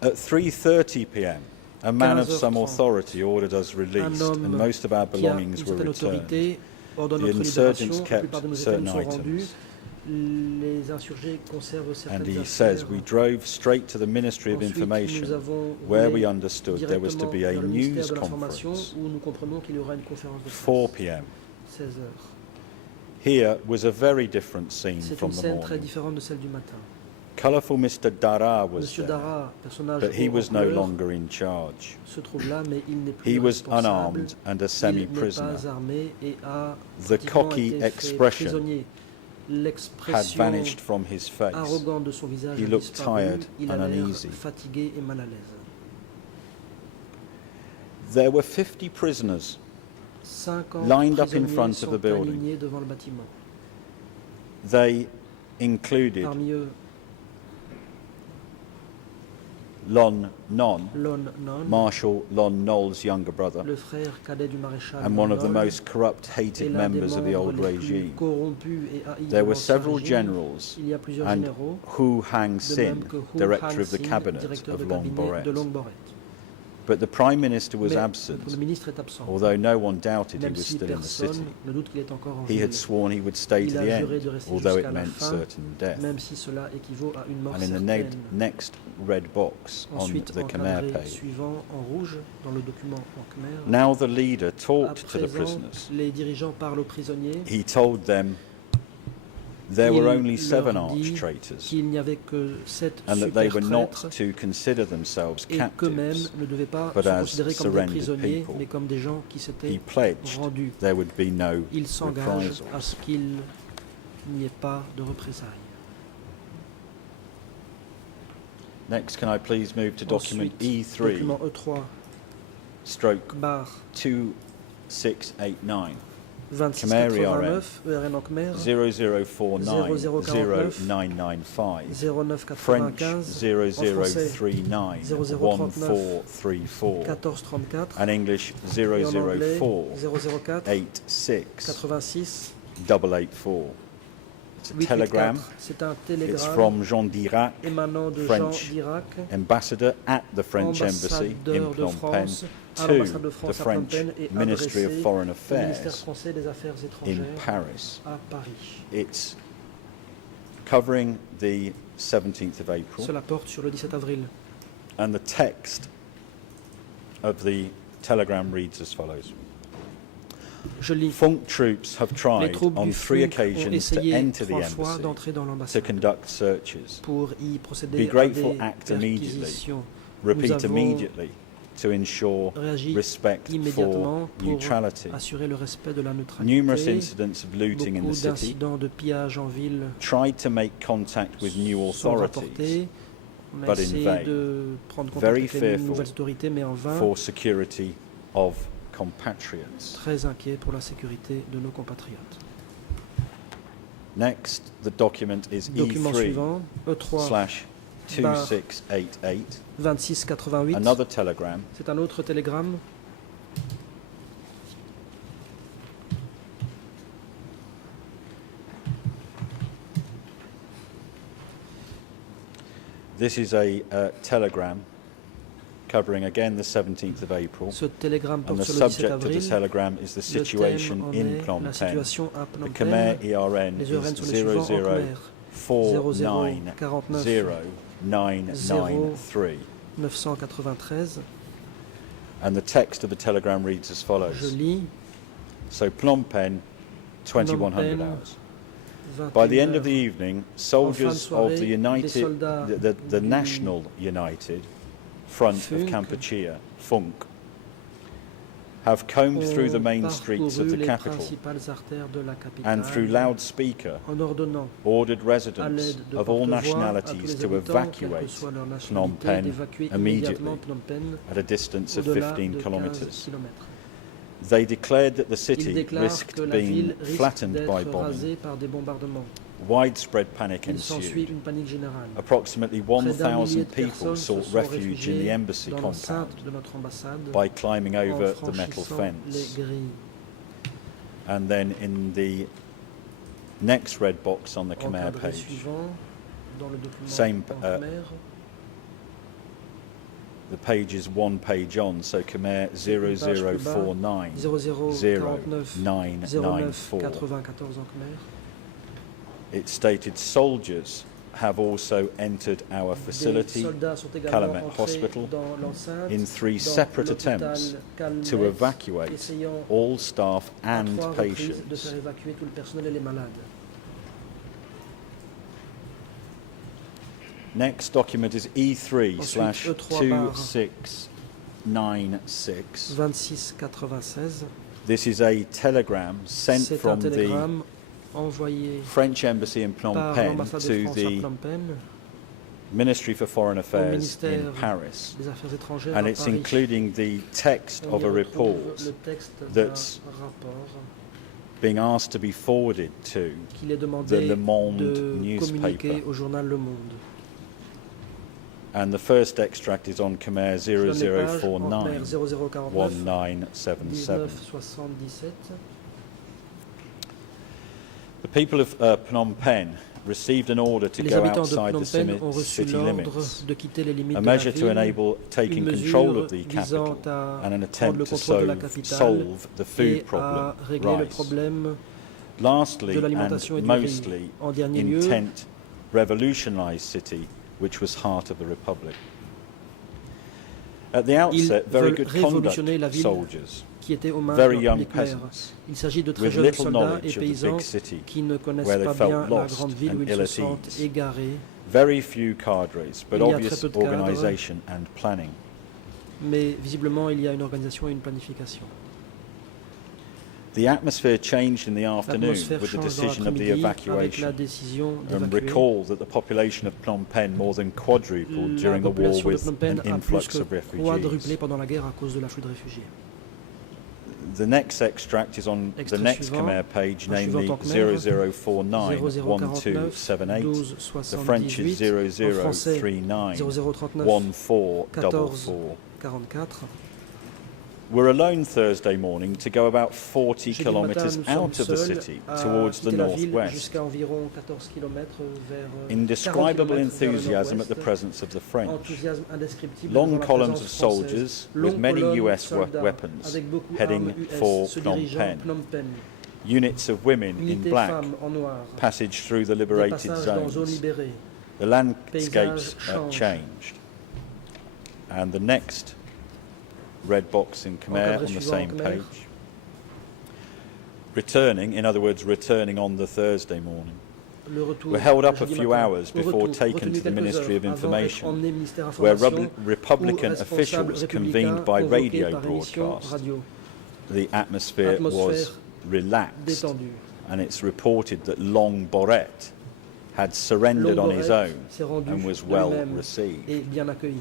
At 3:30 p.m., a man of some 15h30, authority ordered us Un released, homme and most of our qui a une belongings were certaine returned. autorité ordonne The notre insurgents libération. La kept plupart de nos certain effets nous sont rendus. items. Les insurgés conservent And certaines he affaires. says, we drove straight to the Ministry of Ensuite, Information, nous avons where roulé we understood there was to be a directement vers le news ministère de l'Information conference, où nous comprenons qu'il y aura une conférence de 4 presse. p.m. 16 heures. Here was a very different scene C'est from une the scène très morning. différente de celle du matin. Colourful Mr. Dara was Monsieur there, Dara, personnage but he haut was en no couleur, longer in charge. se trouve là, mais il n'est plus He was responsable. unarmed and a Il n'est semi-prisoner. pas armé et a The pratiquement cocky été fait expression prisonnier. Had L'expression vanished from his face. arrogante de son visage He a looked disparu. tired Il a and l'air uneasy. fatigué et mal à l'aise. There were 50 prisoners 50 lined up in prisonniers front of sont the building. alignés devant le bâtiment. They included Parmi eux, Lon Non, Lon Non, Marshal Lon Nol's younger brother, le frère cadet du maréchal and one of the Nol, most corrupt, est hated l'un des members of the membres old les plus regime. corrompus et haïs There de were l'ancien several régime. generals Il y a plusieurs and généraux, Hu Hang de Sin, même que Hu director Han of the Sin, cabinet directeur of de Long cabinet Boret. de Longboret. But the Prime Minister was Mais absent, le ministre est absent, although no one doubted he même was si still in the city. personne ne doute qu'il est encore en He ville, had sworn he would stay Il to a the juré end, de rester although it jusqu'à la meant fin, certain death. même si cela équivaut à une mort And in the certaine. next red box on Ensuite, the Khmer encadré page, suivant en rouge dans le document en Khmer. now the leader À talked to the présent, prisoners. les dirigeants parlent aux prisonniers He told them there Il were only leur 7 dit arch traitors, qu'il n'y avait que 7 and that they super were not traîtres to consider themselves et qu'eux-mêmes captives. ne devaient pas but se as considérer comme des surrendered prisonniers, people. mais comme des gens qui He s'étaient pledged rendus. there would be no Il s'engage à reprisals. ce qu'il n'y ait pas de représailles. Next, can I please move to document Ensuite, E3, document E3, stroke barre 2689, 2689, ERN en Khmer, 0049 0049, 0995, 0995, French en français 0039 1434, 1434, and English et en anglais 004 004 86 86 884. It's a telegram. 884. C'est un It's télégramme from Jean Dirac, émanant de French Jean Dirac, ambassador at the French Embassy in ambassadeur de Phnom Penh, France, à to l'ambassade de the France à Phnom French Penh et Ministry of adressé Foreign au ministère Affairs français des Affaires in étrangères Paris. à Paris. It's covering the 17th of April, Cela porte sur le 17 avril. and the text of the telegram reads as follows. Je lis. Funk troops have Les tried troupes on du 3 FUNK ont occasions to essayé enter the 3 fois embassy d'entrer dans to l'ambassade conduct searches. pour y procéder Be à grateful, des act immediately. perquisitions. Repeat avons immediately to ensure Réagit respect for immédiatement pour neutrality. assurer le respect de la Numerous neutralité. incidents of looting in the Beaucoup city d'incidents de pillage en ville tried to make contact with new sont authorities rapportés. On a but in essayé vain. de prendre contact Very avec les fearful nouvelles autorités, mais en vain, for security of compatriots. très inquiet pour la sécurité de nos compatriotes. Next, the document is Document suivant, E3, 2688, 2688. another telegram, C'est un autre télégramme. this is a telegram covering again the 17th of April, Ce télégramme and porte the sur le 17 subject of the avril. telegram is the Le situation thème en in est Phnom la Penh. situation à The Phnom Khmer Penh. ERN Les is ERN sont les suivants en Khmer. 00490993, 993. and the text of the telegram reads as Je follows. lis. So Phnom Penh, 2100 Penh, hours. 21 By the end of the heures. evening, soldiers soirée, of the des United, soldats the du National United Front of FUNK Kampuchea, FUNK, have combed through the main ont streets of parcouru the les capital principales artères de la capitale and through loudspeaker en ordonnant ordered à residents l'aide de of all porte-voix à tous nationalities les to habitants, quelle que evacuate soit leur Phnom nationalité, Penh d'évacuer immediately immédiatement Phnom Penh at a distance of au-delà 15 de 15 kilometers. kilomètres. They declared that the Ils city déclarent risked que la being ville risque flattened by d'être bombing. rasée par des bombardements. Widespread panic Il s'ensuit ensued. une panique générale. Approximately Près d'un millier 1,000 de people personnes se sought sont refuge in the réfugiées embassy dans compound l'enceinte de notre ambassade by climbing en over the metal franchissant les fence. grilles. And then in the next red box on the Khmer Encadré page, suivant, dans le document Same, en Khmer, the page is one page on, so Khmer c'est une page plus bas, 0049 0049 0994. 94 en Khmer. It stated soldiers have also entered our Des facility soldats sont également Calumet entrés Hospital dans l'enceinte, in 3 dans separate l'hôpital attempts Calumet, to evacuate essayant all staff à and 3 reprises de patients. faire évacuer tout le personnel et les malades. Next document is E3 Ensuite, E3 /2696. 2696. This is a telegram sent C'est un from the télégramme envoyé French embassy in Phnom par Penh l'ambassade de to France à the Phnom Penh, Ministry for Foreign au Affairs in ministère Paris. des Affaires étrangères And à it's Paris. including the text On of y a retrouve report le texte that's d'un rapport being asked to be forwarded to qu'il est the demandé Le Monde de communiquer newspaper. au journal Le Monde. And the first extract is on Khmer Je donne les pages en Khmer 0049 0049 1977. 1977. The people of Phnom Penh received an order to Les go habitants de outside Phnom the Penh ont reçu city l'ordre limits, de quitter les limites a de la measure to ville, enable taking une control mesure of the visant capital à and an prendre attempt le to contrôle de la capitale solve the food et à problem. régler le Rice. problème Lastly de l'alimentation et and du riz. mostly, En dernier lieu, intent revolutionized city, which was heart of the republic. At the outset, Ils very veulent good révolutionner la conduct ville soldiers, qui était aux mains very des young Khmer. peasants, Il s'agit de très with jeunes little soldats et knowledge of the paysans big city, qui ne connaissent where they pas felt bien la lost grande ville où and ils ill se at sentent ease. égarés, very few cadres, but Il y a obvious très peu de cadres. organization and planning. mais visiblement il y a une organisation et une planification. The atmosphere changed in the afternoon L'atmosphère with the change dans decision of the l'après-midi avec la evacuation. décision And d'évacuer. recall that the population of Phnom Penh more than quadrupled La during the war population de with Phnom Penh an a plus influx que of quadruplé refugees. pendant la guerre à cause de l'afflux de réfugiés. The next extract is on the Extrait next suivant, Khmer page, page namely suivant en Khmer, 0049 1278. 1278, The French is en français 0039 0039 1444. 44. We're alone Thursday morning to go about 40 Jeudi matin, kilometers nous sommes out of the seuls city à towards the quitter la ville northwest. jusqu'à environ 14 km vers 40 Indescribable kilomètres vers le enthusiasm at the nord-ouest. presence of the French. Enthousiasme indescriptible Long devant la columns présence of française. soldiers Longue with many colonne US soldats weapons avec beaucoup heading d'armes US for se Phnom dirigeant Penh. Phnom Penh. Units of women in Unités black femmes en noir. passage through the Des liberated passages dans zone zones. libérée. The landscapes Paysages changed. And the next red box in Khmer Encadré on the suivant same en Khmer. page. Returning, in other words, returning on the Thursday morning. Le retour, We're held le up a jeudi few matin. hours Au before retour, taken retenu to the quelques Ministry of heures avant d'être Information, emmené au ministère where Information, Republican où responsables officials républicains convened by convoqués radio par émission broadcast. radio. The atmosphere was Atmosphère relaxed, détendue. and it's reported that Long Boret had surrendered on his Longoret own s'est rendu and was de well lui-même received. et bien accueilli.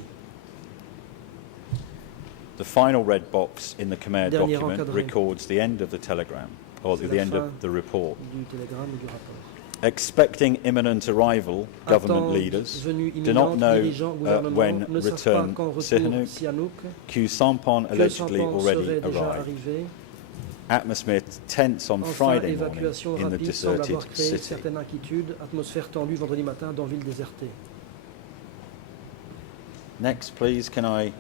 The final red box in the Khmer Dernier document encadré. records the end of the telegram, or C'est the la end fin of the report. du télégramme ou du rapport. expecting imminent arrival, government attendent leaders venue do not imminente, know dirigeants, gouvernement, when ne savent pas return quand retourne Sihanouk, Sihanouk, Sampan que allegedly Sampan already serait déjà arrived. arrivé. Atmosphere tense on Enfin, Friday morning évacuation in the rapide semble deserted avoir créé city. certaines inquiétudes. Atmosphère tendue vendredi matin dans ville désertée. Next, please, can I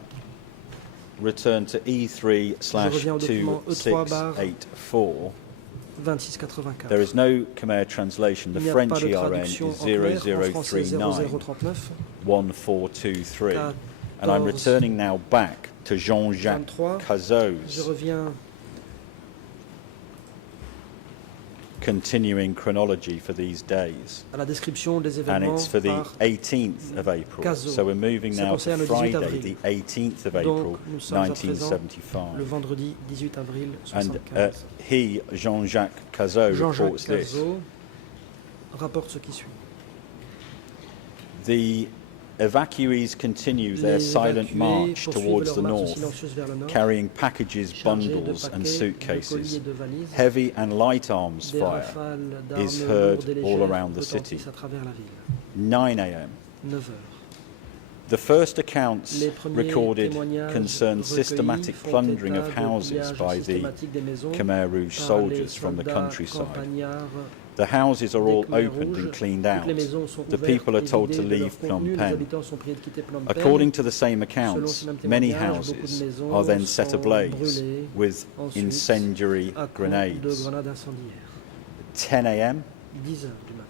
return to reviens au document E3/2684. 2684. There is no Khmer translation. The Il n'y a French pas de ERN traduction is en clair, en français 0039 0039. 1423. And I'm returning now back to Jean-Jacques 23. Je Cazot's reviens continuing chronology for these days. à la description des And événements it's for the par 18th of April. Cazot. So we're moving Ça now to concerne le 18 Friday, avril. the 18th of April, Donc, nous sommes à présent le 1975. vendredi 18 avril And 75. he, Jean-Jacques Cazot, Jean-Jacques reports this. Cazot rapporte ce qui suit. The evacuees continue their Les silent évacués march poursuivent towards leur the marche north, silencieuse vers le nord, carrying packages, chargés de bundles and paquets, de colis suitcases. et de valises. Heavy and light arms Des fire rafales is d'armes heard lourdes et all légères around the city. retentissent à travers la ville. 9 a.m. 9 heures. The first accounts Les premiers recorded témoignages concerned recueillis systematic font plundering état of de houses pillage by the systématique des maisons Khmer Rouge par les soldiers from the soldats countryside. campagnards. The houses are all Des Khmer opened Rouges. and cleaned Toutes les out. maisons sont The ouvertes people are et told to vidées de leur leave Phnom contenu. Les Penh. habitants sont priés de quitter Phnom Penh. According to the same Selon accounts, ces mêmes many témoignages, beaucoup de houses maisons are then set sont ablaze brûlées with ensuite incendiary à coups de grenades. grenades incendiaires. 10 a.m. 10 heures du matin.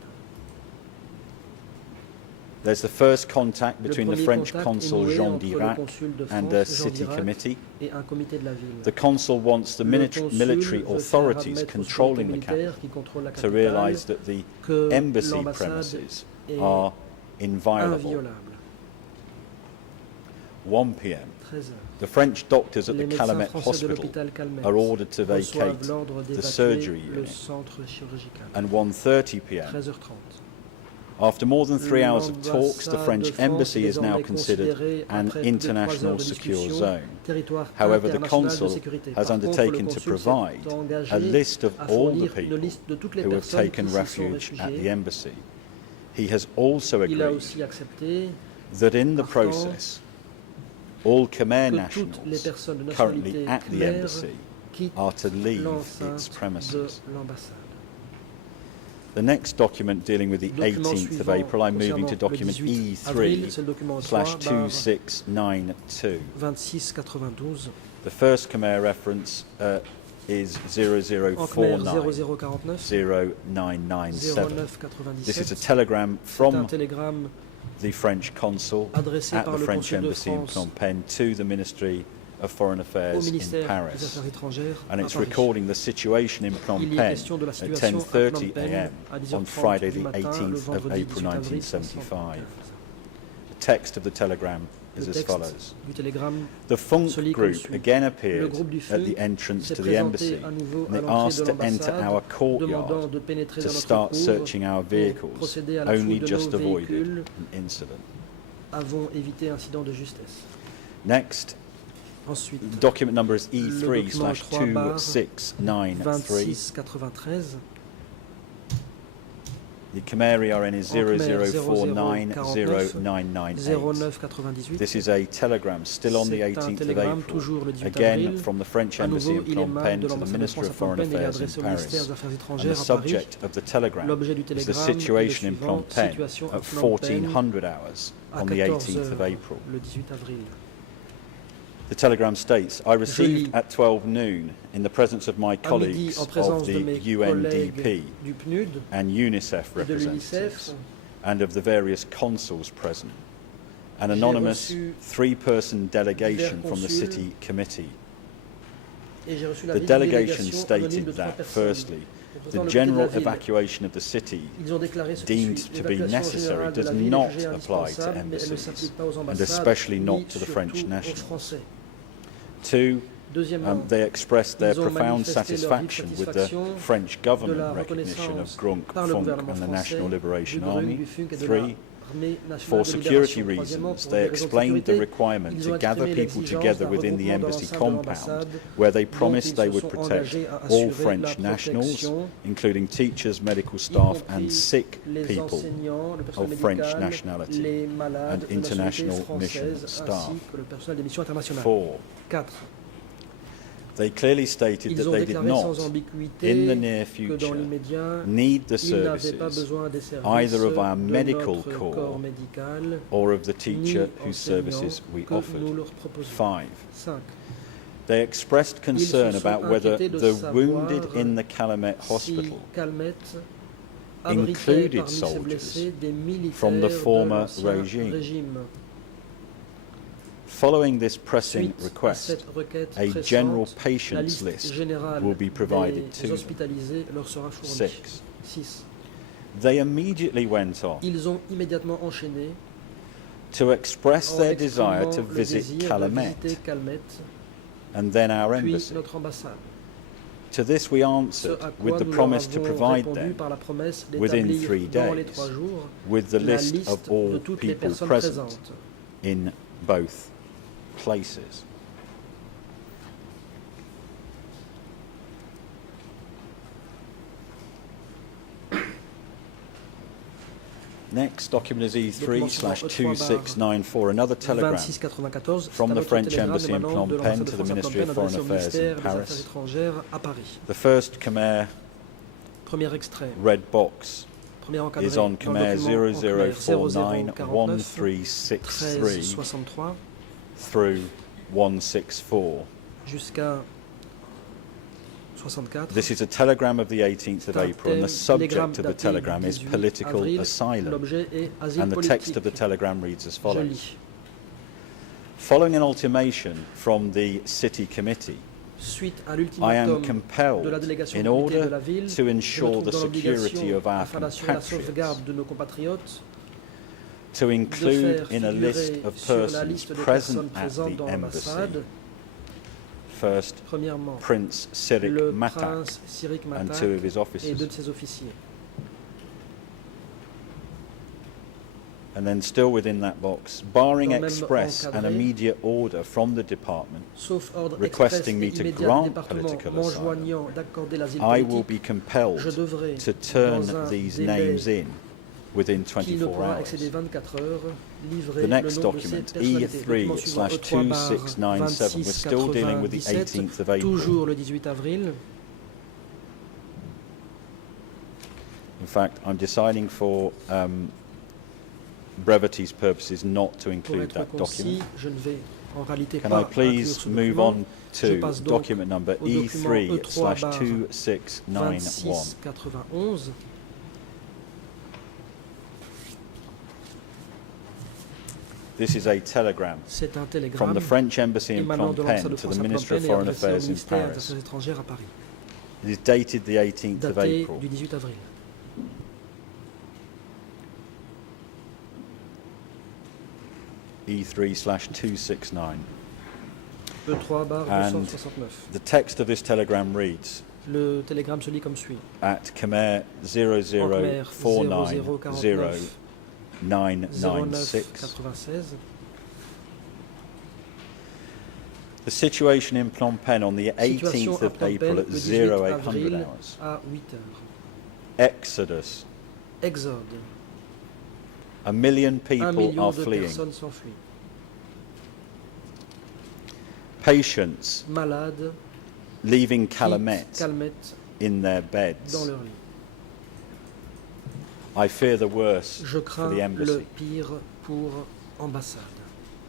There's the first contact Le between the premier French contact est consul noué Jean entre le Dirac consul de and France, a Jean city Dirac, committee. et un comité de la ville. The consul wants the Le consul military veut faire authorities admettre aux controlling the autorités capital militaires qui contrôlent la to capitale realize that the que embassy l'ambassade premises est are inviolable. inviolable. 1 p.m. 13 heures. The French doctors at Les the médecins Calamet français de Hospital l'hôpital Calmette are ordered to reçoivent vacate l'ordre the d'évacuer surgery le unit. centre chirurgical. And 1:30 p.m. 13h30. After more than 3 hours of talks, the L'ambassade French de France embassy is désormais now considered considérée, an après plus de 3 heures international de secure discussion, zone. territoire However, the international de consul sécurité. has Par contre, undertaken le to consul s'est provide engagé a list of à all the fournir une people liste de toutes les who have personnes qui taken s'y sont refuge at the réfugiées. embassy. He has also Il a agreed aussi accepté that in the Partant, process, all Khmer que toutes les nationals personnes de currently nationalité at the khmer embassy quittent are to leave its l'enceinte de premises. l'ambassade. The next document dealing with the Document 18th of suivant April, I'm moving to concernant le document 18 avril, c'est le document E3/2692. 2692. The first Khmer reference is En Khmer 0049 0049 0997. This is a 0997. telegram C'est un from télégramme the French consul adressé at par the le French consul de embassy in France Phnom Penh to the Ministry of Foreign au Affairs in ministère des Paris. Affaires étrangères And à it's Paris. recording the situation in Phnom Il y est Penh question de la at situation à 10:30 Phnom Penh a.m. à 10h30 on Friday du the matin, le 18th of vendredi April 18 avril 1975. 1975. The text of the telegram is Le as texte follows. du télégramme The Funk se lit comme group suit. again Le appeared groupe du at the Funk entrance s'est to the embassy présenté à nouveau and à they l'entrée asked de to enter our l'ambassade, demandant courtyard de pénétrer to dans notre start cour searching our pour vehicles, procéder à la only fouille de just nos avoided véhicules. an incident. Avons évité incident de justesse. Next, Ensuite, document number is Le document E3/2693. 2693. The Khmer RN is En Khmer, 00490998. 0998. This is a telegram still on the C'est un 18th of télégramme, April, toujours le 18 again avril. from the French À embassy nouveau, in il Phnom émane Penh de to the l'ambassade de Ministry France of à Phnom Foreign Penh et est Affairs adressé in au ministère Paris. des Affaires And the étrangères à Paris. subject of the telegram L'objet du is the télégramme est le situation in suivant, Phnom Penh situation à at Phnom Penh 1400 hours à on the 14 18th of heures, April. le 18 avril. The telegram states, I received lis. at 12 noon in the presence of my À midi, colleagues en of présence de the mes UNDP collègues du PNUD and UNICEF et de representatives l'UNICEF, and of the various consuls present, an J'ai anonymous reçu 3-person delegation divers from the consuls city committee. et j'ai reçu la The visite d'une delegation délégation anonyme de stated 3 that, personnes. firstly, Représentant the le comité de la general ville. evacuation of the city Ils ont déclaré ce qui deemed suit. to be L'évacuation necessary générale de does la ville est not jugée apply to indispensable, mais elle ne embassies, s'applique pas aux and ambassades, especially not ni to the surtout French aux nationals. Français. 2, Deuxièmement, they expressed their Ils ont profound manifesté leur satisfaction vive with the satisfaction French de government la recognition of reconnaissance Grunk, par le Funk gouvernement and the français National Liberation du Grunk, Army. du Funk et de 3, la Armée For nationale de security libération. Troisièmement, reasons, pour they des raisons de explained the sécurité, requirement ils to ont gather exprimé people l'exigence together d'un within the regroupement dans embassy l'enceinte de compound, l'ambassade where they dont promised ils they se would sont protect engagés à all assurer French la nationals, protection, including teachers, medical y staff, compris and sick les people enseignants, le personnel of French médical, nationality les malades and de nationalité international mission française, staff. ainsi que le personnel des missions internationales. 4. 4. They clearly stated Ils that ont they did déclaré not, sans ambiguïté in the near que dans future, l'immédiat, need the ils n'avaient services pas besoin des services either of our de medical notre corps corps médical, or of the ni teacher whose enseignants services we que offered. nous leur proposons. 5. 5. They expressed concern Ils se sont about whether inquiétés de the savoir wounded in the Calumet Si hospital Calmette abritait included parmi ses soldiers blessés des militaires from the former de l'ancien regime. Following this pressing Suite à request, cette requête a pressante, general la patients liste list générale will be provided des to them. hospitalisés leur sera fournie. 6. 6. They immediately went on Ils ont immédiatement enchaîné to express en their desire exprimant to le visit désir de Calumet visiter Calmette, and then our puis embassy. notre ambassade. To this we Ce answered à with quoi the nous promise leur to avons provide répondu them par la promesse within d'établir 3 dans les days 3 jours with the la list liste of de all toutes les people personnes present présentes in both places. Next document is E3/2694, another telegram 2694, from the c'est un French télégramme Embassy in émanant de Phnom Penh l'ambassade de to the France à Ministry of Phnom Foreign Penh, Affairs adressée au in ministère des Affaires Paris. étrangères à Paris. The first Khmer Premier extrait. red box Premier encadré is on dans Khmer le document en clair 00491363 1363 through 164. jusqu'à 64. This is a telegram of the 18th of April, and the subject of the telegram is political asylum. L'objet est asile And the text of the politique. telegram reads as Je follows. lis. Following an ultimatum from the city committee, Suite à I am l'ultimatum de la compelled, délégation in du comité de order la ville, to je me ensure trouve the dans security l'obligation, of our afin d'assurer la compatriots, sauvegarde de nos compatriotes, to de include faire in a list figurer of sur la persons liste des present personnes at présentes the dans embassy. l'ambassade, First, premièrement, Prince Sirik le Matak prince Sirik and Matak 2 of his et 2 officers. de ses officiers. And then still within that box, barring Dans le même express and encadré, immediate order from the department, Sauf ordre requesting express me et to immédiat du grant département political m'enjoignant d'accorder l'asile I will politique, be compelled je devrai, to turn dans un these délai names in within qui ne 24 pourra hours. excéder 24 heures, livrer The le next nom de ces document, personnalités. Document suivant, E3/2697, we're still dealing with the 18th of April. toujours le 18 avril. In fact, I'm deciding for brevity's purposes not to Pour include être that concis, document. je ne vais en réalité Can pas I inclure please ce move document. on Je to passe donc document number au document E3/2691. 2691. This is a telegram C'est un from télégramme the French Embassy in émanant Phnom de l'ambassade Penh de to the France à Phnom Minister of Penh et Foreign adressé au Affairs in ministère des Paris. Affaires étrangères à Paris, It is dated the 18th of daté April. du 18 avril. E3/269. And E3/269. the text of this telegram reads Le télégramme se lit comme suit. at Khmer En Khmer 0049 00490996. 0996. The situation in Phnom Penh on the Situation 18th à of Phnom April Penh at le 18 0800 avril hours. à 8 heures. Exodus. Exode. 1 million 1 people million are de fleeing. personnes s'enfuient. Patients Malades, leaving quittent Calumet Calmette in their dans beds. leur lit. I fear the worst Je for crains the le embassy. pire pour ambassade.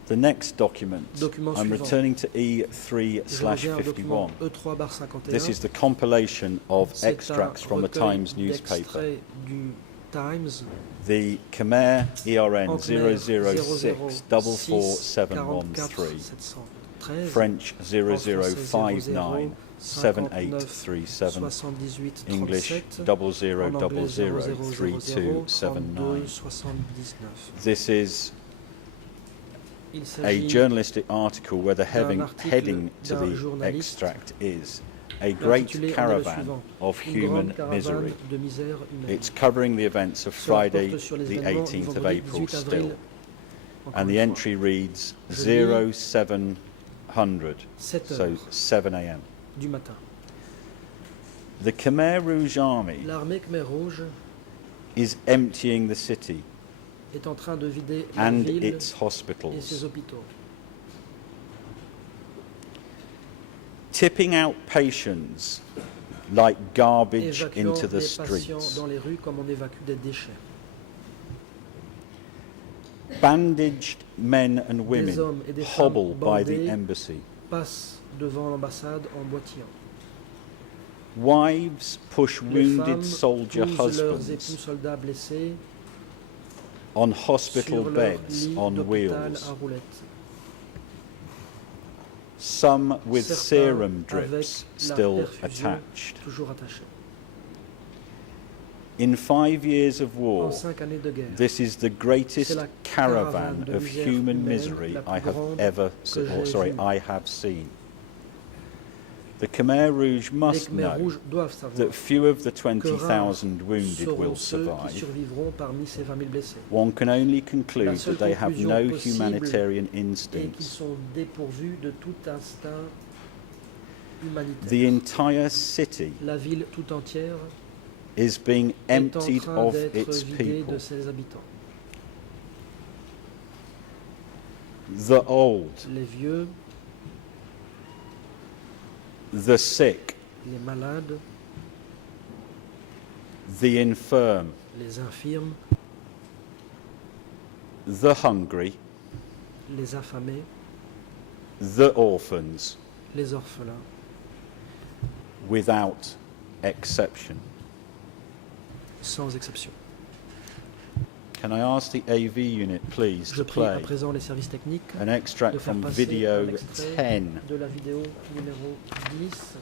The next document, Document I'm suivant. returning to Je reviens au document E3/51. E3/51. This is the compilation of C'est un extracts from the recueil Times newspaper. d'extraits du Times. The Khmer ERN En Khmer 006 44713, 713. French En français 0059 7837, 78 English 37. 0000 En anglais 3279. 0000 This is Il a s'agit journalistic article where the d'un article heading to d'un the journaliste extract is a great L'intitulé en est le caravan suivant. of Une human grande caravane misery. de misère humaine. It's covering the events of Cela Friday, porte sur les the événements du 18th of vendredi April 18 avril, still. encore And the une fois. entry reads Je lis 0700, 7 so heures 7 a.m. du matin. The Khmer Rouge Army L'armée Khmer Rouge is emptying the city est en train de vider la and ville its et ses hospitals, hôpitaux, tipping out patients like garbage évacuant into the les patients streets, dans les rues comme on évacue des déchets. bandaged men and Des women hommes et des femmes hobble by the bandés embassy, passent devant l'ambassade en boitillant. wives push Les wounded femmes soldier poussent leurs husbands époux soldats blessés on hospital sur leur beds lit on d'hôpital wheels, à roulettes. some with Certains serum avec drips la still perfusion attached. toujours attachée. In 5 years of war, En 5 années de guerre, this is the greatest C'est la caravan caravane de of misère human humaine misery la plus I have grande ever que j'ai vue. I have seen. The Khmer Rouge les must Khmer know Rouges doivent savoir that few of the que 20,000 rares wounded seront will ceux qui survive. survivront parmi ces 20 000 blessés One can only La conclude seule that they have conclusion no possible humanitarian et qu'ils instincts. sont dépourvus de tout instinct humanitaire. The entire city La ville tout entière is being est en emptied train of d'être its vidée people. de ses habitants. The old, Les vieux, the sick, les malades, the infirm, les infirmes, the hungry, les affamés, the orphans, les orphelins, without exception. sans exception. Can I ask the AV unit, please, Je to prie à play présent les services techniques an de extract faire from passer video un extrait 10? de la vidéo numéro 10.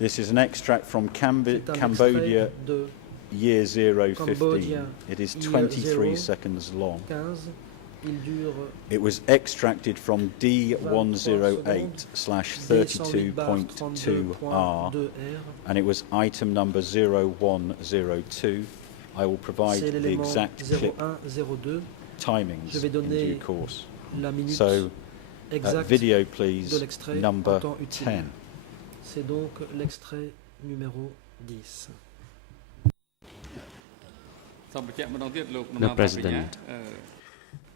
This is an extract from C'est un Cambodia extrait de Year 015. Cambodia, It is year 23 0. seconds long. 15. Il dure It was extracted from D108/32.2R, D108/32.2R. and it was item number 0102. I will provide C'est the l'élément exact clip 0102, timings Je vais in donner due course. la minute So, exacte video de please, l'extrait en number temps utile. 10. C'est donc l'extrait numéro 10. សូមបញ្ជាក់ម្ដងទៀតលោក The President.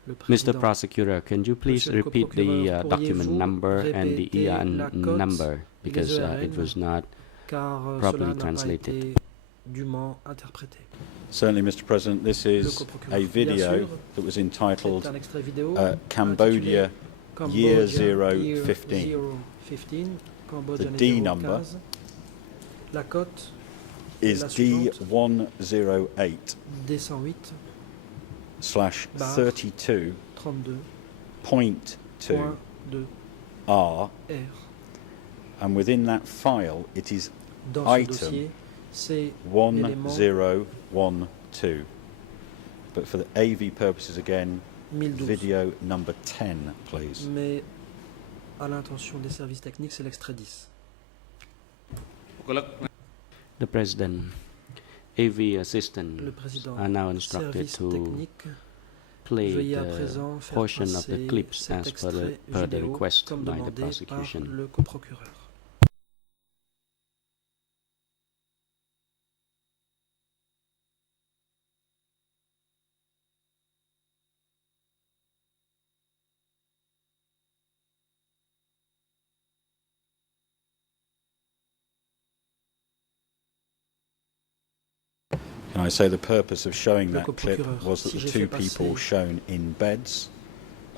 Le Mr. président, Prosecutor, can you please Monsieur le repeat the procureur, document pourriez-vous number and the répéter EIN la cote number because et les it was not car properly cela n'a pas translated. été dûment interprété. Certainly, Mr. President, this Le is coprocureur. a Bien video sûr, that was C'est entitled un extrait vidéo Cambodia intitulé Cambodia Year Year 015. 015, Cambodge The année D 015. number La cote is la suivante. D108/32.2R, D108 32.2 R. and within that file it is Dans ce Item dossier, c'est l'élément 1012. But for the AV purposes again, 1012. video number 10, please. Mais à l'intention des services techniques, c'est l'extrait 10. បុគ្គលិក The President, AV assistant Le président, are now instructed service to technique, play veuillez à the présent faire portion of passer the clips cet as per the extrait vidéo request comme by the demandé par prosecution. le coprocureur. Can I say the purpose of showing Le that clip coprocureur, was that si the j'ai two fait people passer shown in beds,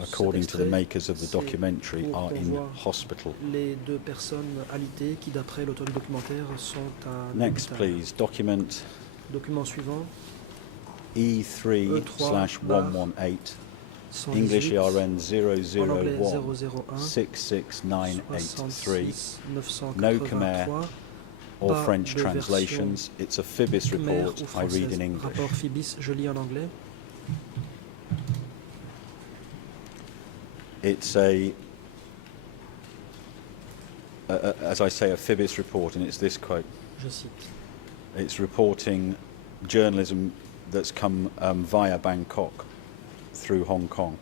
according to the extrait, makers of the c'est documentary, pour are qu'on in voit hospital. Les deux personnes alitées qui, d'après l'auteur du documentaire, sont à Next, l'hôpital. please, document Document suivant, E3/118, 118, English ERN en anglais 001 001 66983. 66 No Khmer 983, or pas French de translations. It's a Phoebus Khmer report ou I read française. in English. Rapport Phoebus, je lis en anglais. It's a as I say, a FIBIS report, and it's this quote. Je cite. It's reporting journalism that's come via Bangkok through Hong Kong.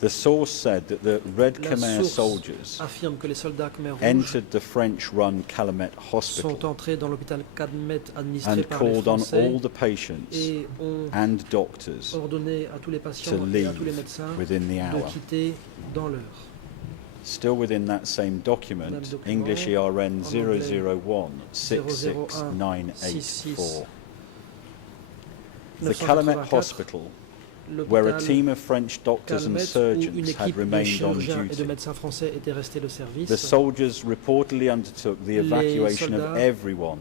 The source said that the Red La Khmer source soldiers affirme que les soldats Khmer Rouge entered the French-run Calumet Hospital sont entrés dans l'hôpital Cadmet administré and par les called on Français all the patients et ont and doctors ordonné à tous les patients to et à tous les leave médecins within the de hour. quitter dans l'heure. Still within that same document, Même document, English ERN en anglais, 001 66984. The 984, Calumet Hospital, where a l'hôpital team of French doctors and Calmette, où une surgeons had équipe de remained on chirurgiens et de duty. médecins français était restée le service. The soldiers reportedly undertook the evacuation of soldats everyone,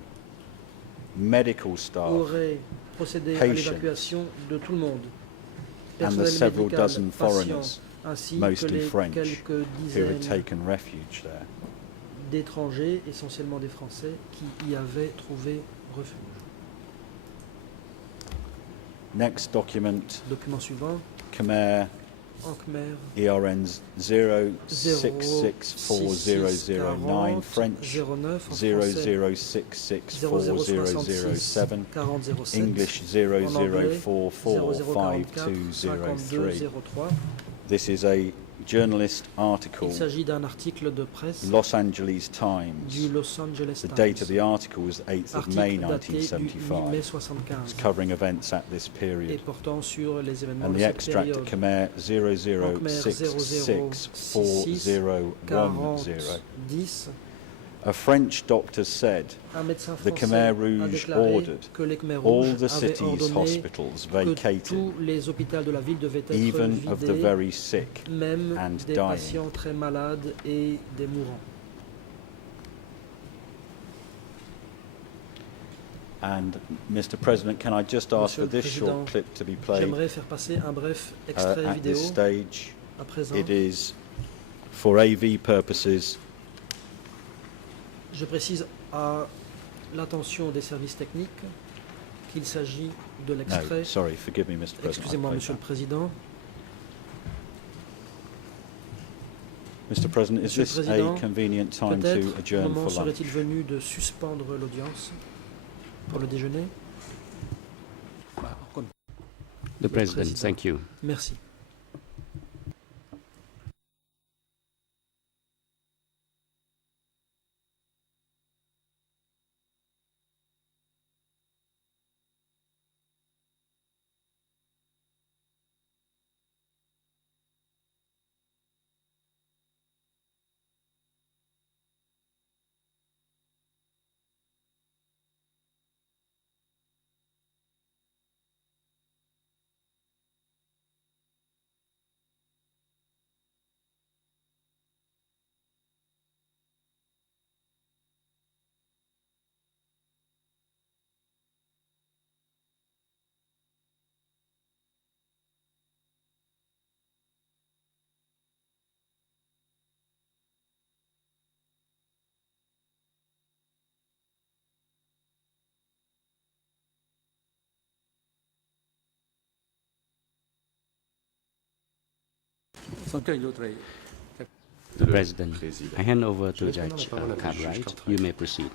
medical staff, auraient procédé à patients, l'évacuation de tout le monde. and the Personnel several médical, dozen patients, foreigners, ainsi que mostly les French, quelques who had dizaines taken refuge there. d'étrangers, essentiellement des Français, qui y avaient trouvé refuge. Next document, Document suivant, Khmer en Khmer, ERN 0664009, French 09, en français 006640007, 4007, English en anglais 00445203. 0044 This is a journalist article, Il s'agit d'un article de presse Los Angeles du Times. Los Angeles The Times. date of the article was 8th of May Article daté du 8 mai 1975. It's 75 covering events at this et period. portant sur les événements And de the cette extract période. Khmer 006640010. 10, A French doctor said un médecin the français Khmer a Rouge déclaré ordered que les Khmer all Rouges the avaient city's ordonné hospitals que vacated, tous les hôpitaux de la ville devaient être even of the vidés, very sick même and des dying. patients très malades et des mourants. And Mr. President, can I just ask Monsieur for le this short Président, clip to be played J'aimerais faire passer un bref extrait at vidéo this stage? à présent. It is for AV purposes. Je précise à l'attention des services techniques qu'il s'agit de l'extrait. No, sorry, forgive me, Mr. President. Excusez-moi, I Monsieur le played Président. that. Mr. President, is Monsieur le this a Président, convenient time to Peut-être le adjourn moment for lunch? serait-il venu de suspendre l'audience pour le déjeuner? The President, Président. thank you. Merci. The President, Président. I hand over to Je vais Judge prendre la parole à Juge Cartwright. Cartwright. You may proceed.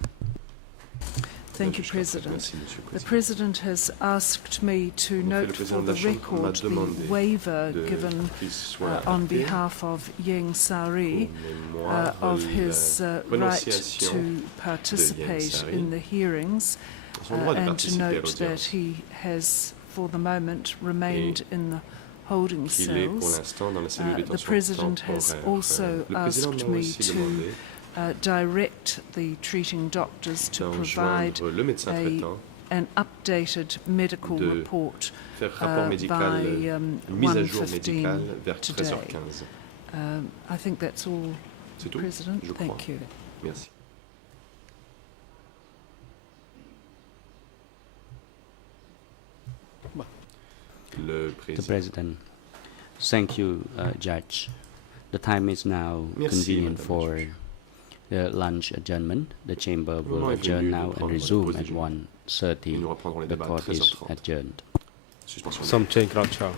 Thank you, President. Merci, Monsieur le The Président. President has asked me to En effet, le note président for de la the Chambre m'a record the demandé waiver de given qu'il soit on acté behalf of Yang Sari pour mémoire of his la right renonciation to participate Sari, in the hearings son droit de and to participer à note that l'audience. he has for the moment remained in the holding Il est pour cells. l'instant dans la cellule de The détention President has temporaire. also Le président asked m'a me aussi to demandé direct the treating doctors to provide d'enjoindre le médecin traitant an updated medical de report faire rapport médical, by une mise à jour 1:15 médicale vers today. 13h15. I think that's all, C'est tout, President. je crois. Thank you. Merci. Le The président. President, thank you, Judge. The time is now Merci, convenient Madame la for Juge. the lunch adjournment. The chamber will moment est adjourn venu de now and prendre la resume pause at déjeuner. Et 1:30. nous reprendrons les The débats à court is 13h30. adjourned. Suspension. Some change, Groucho.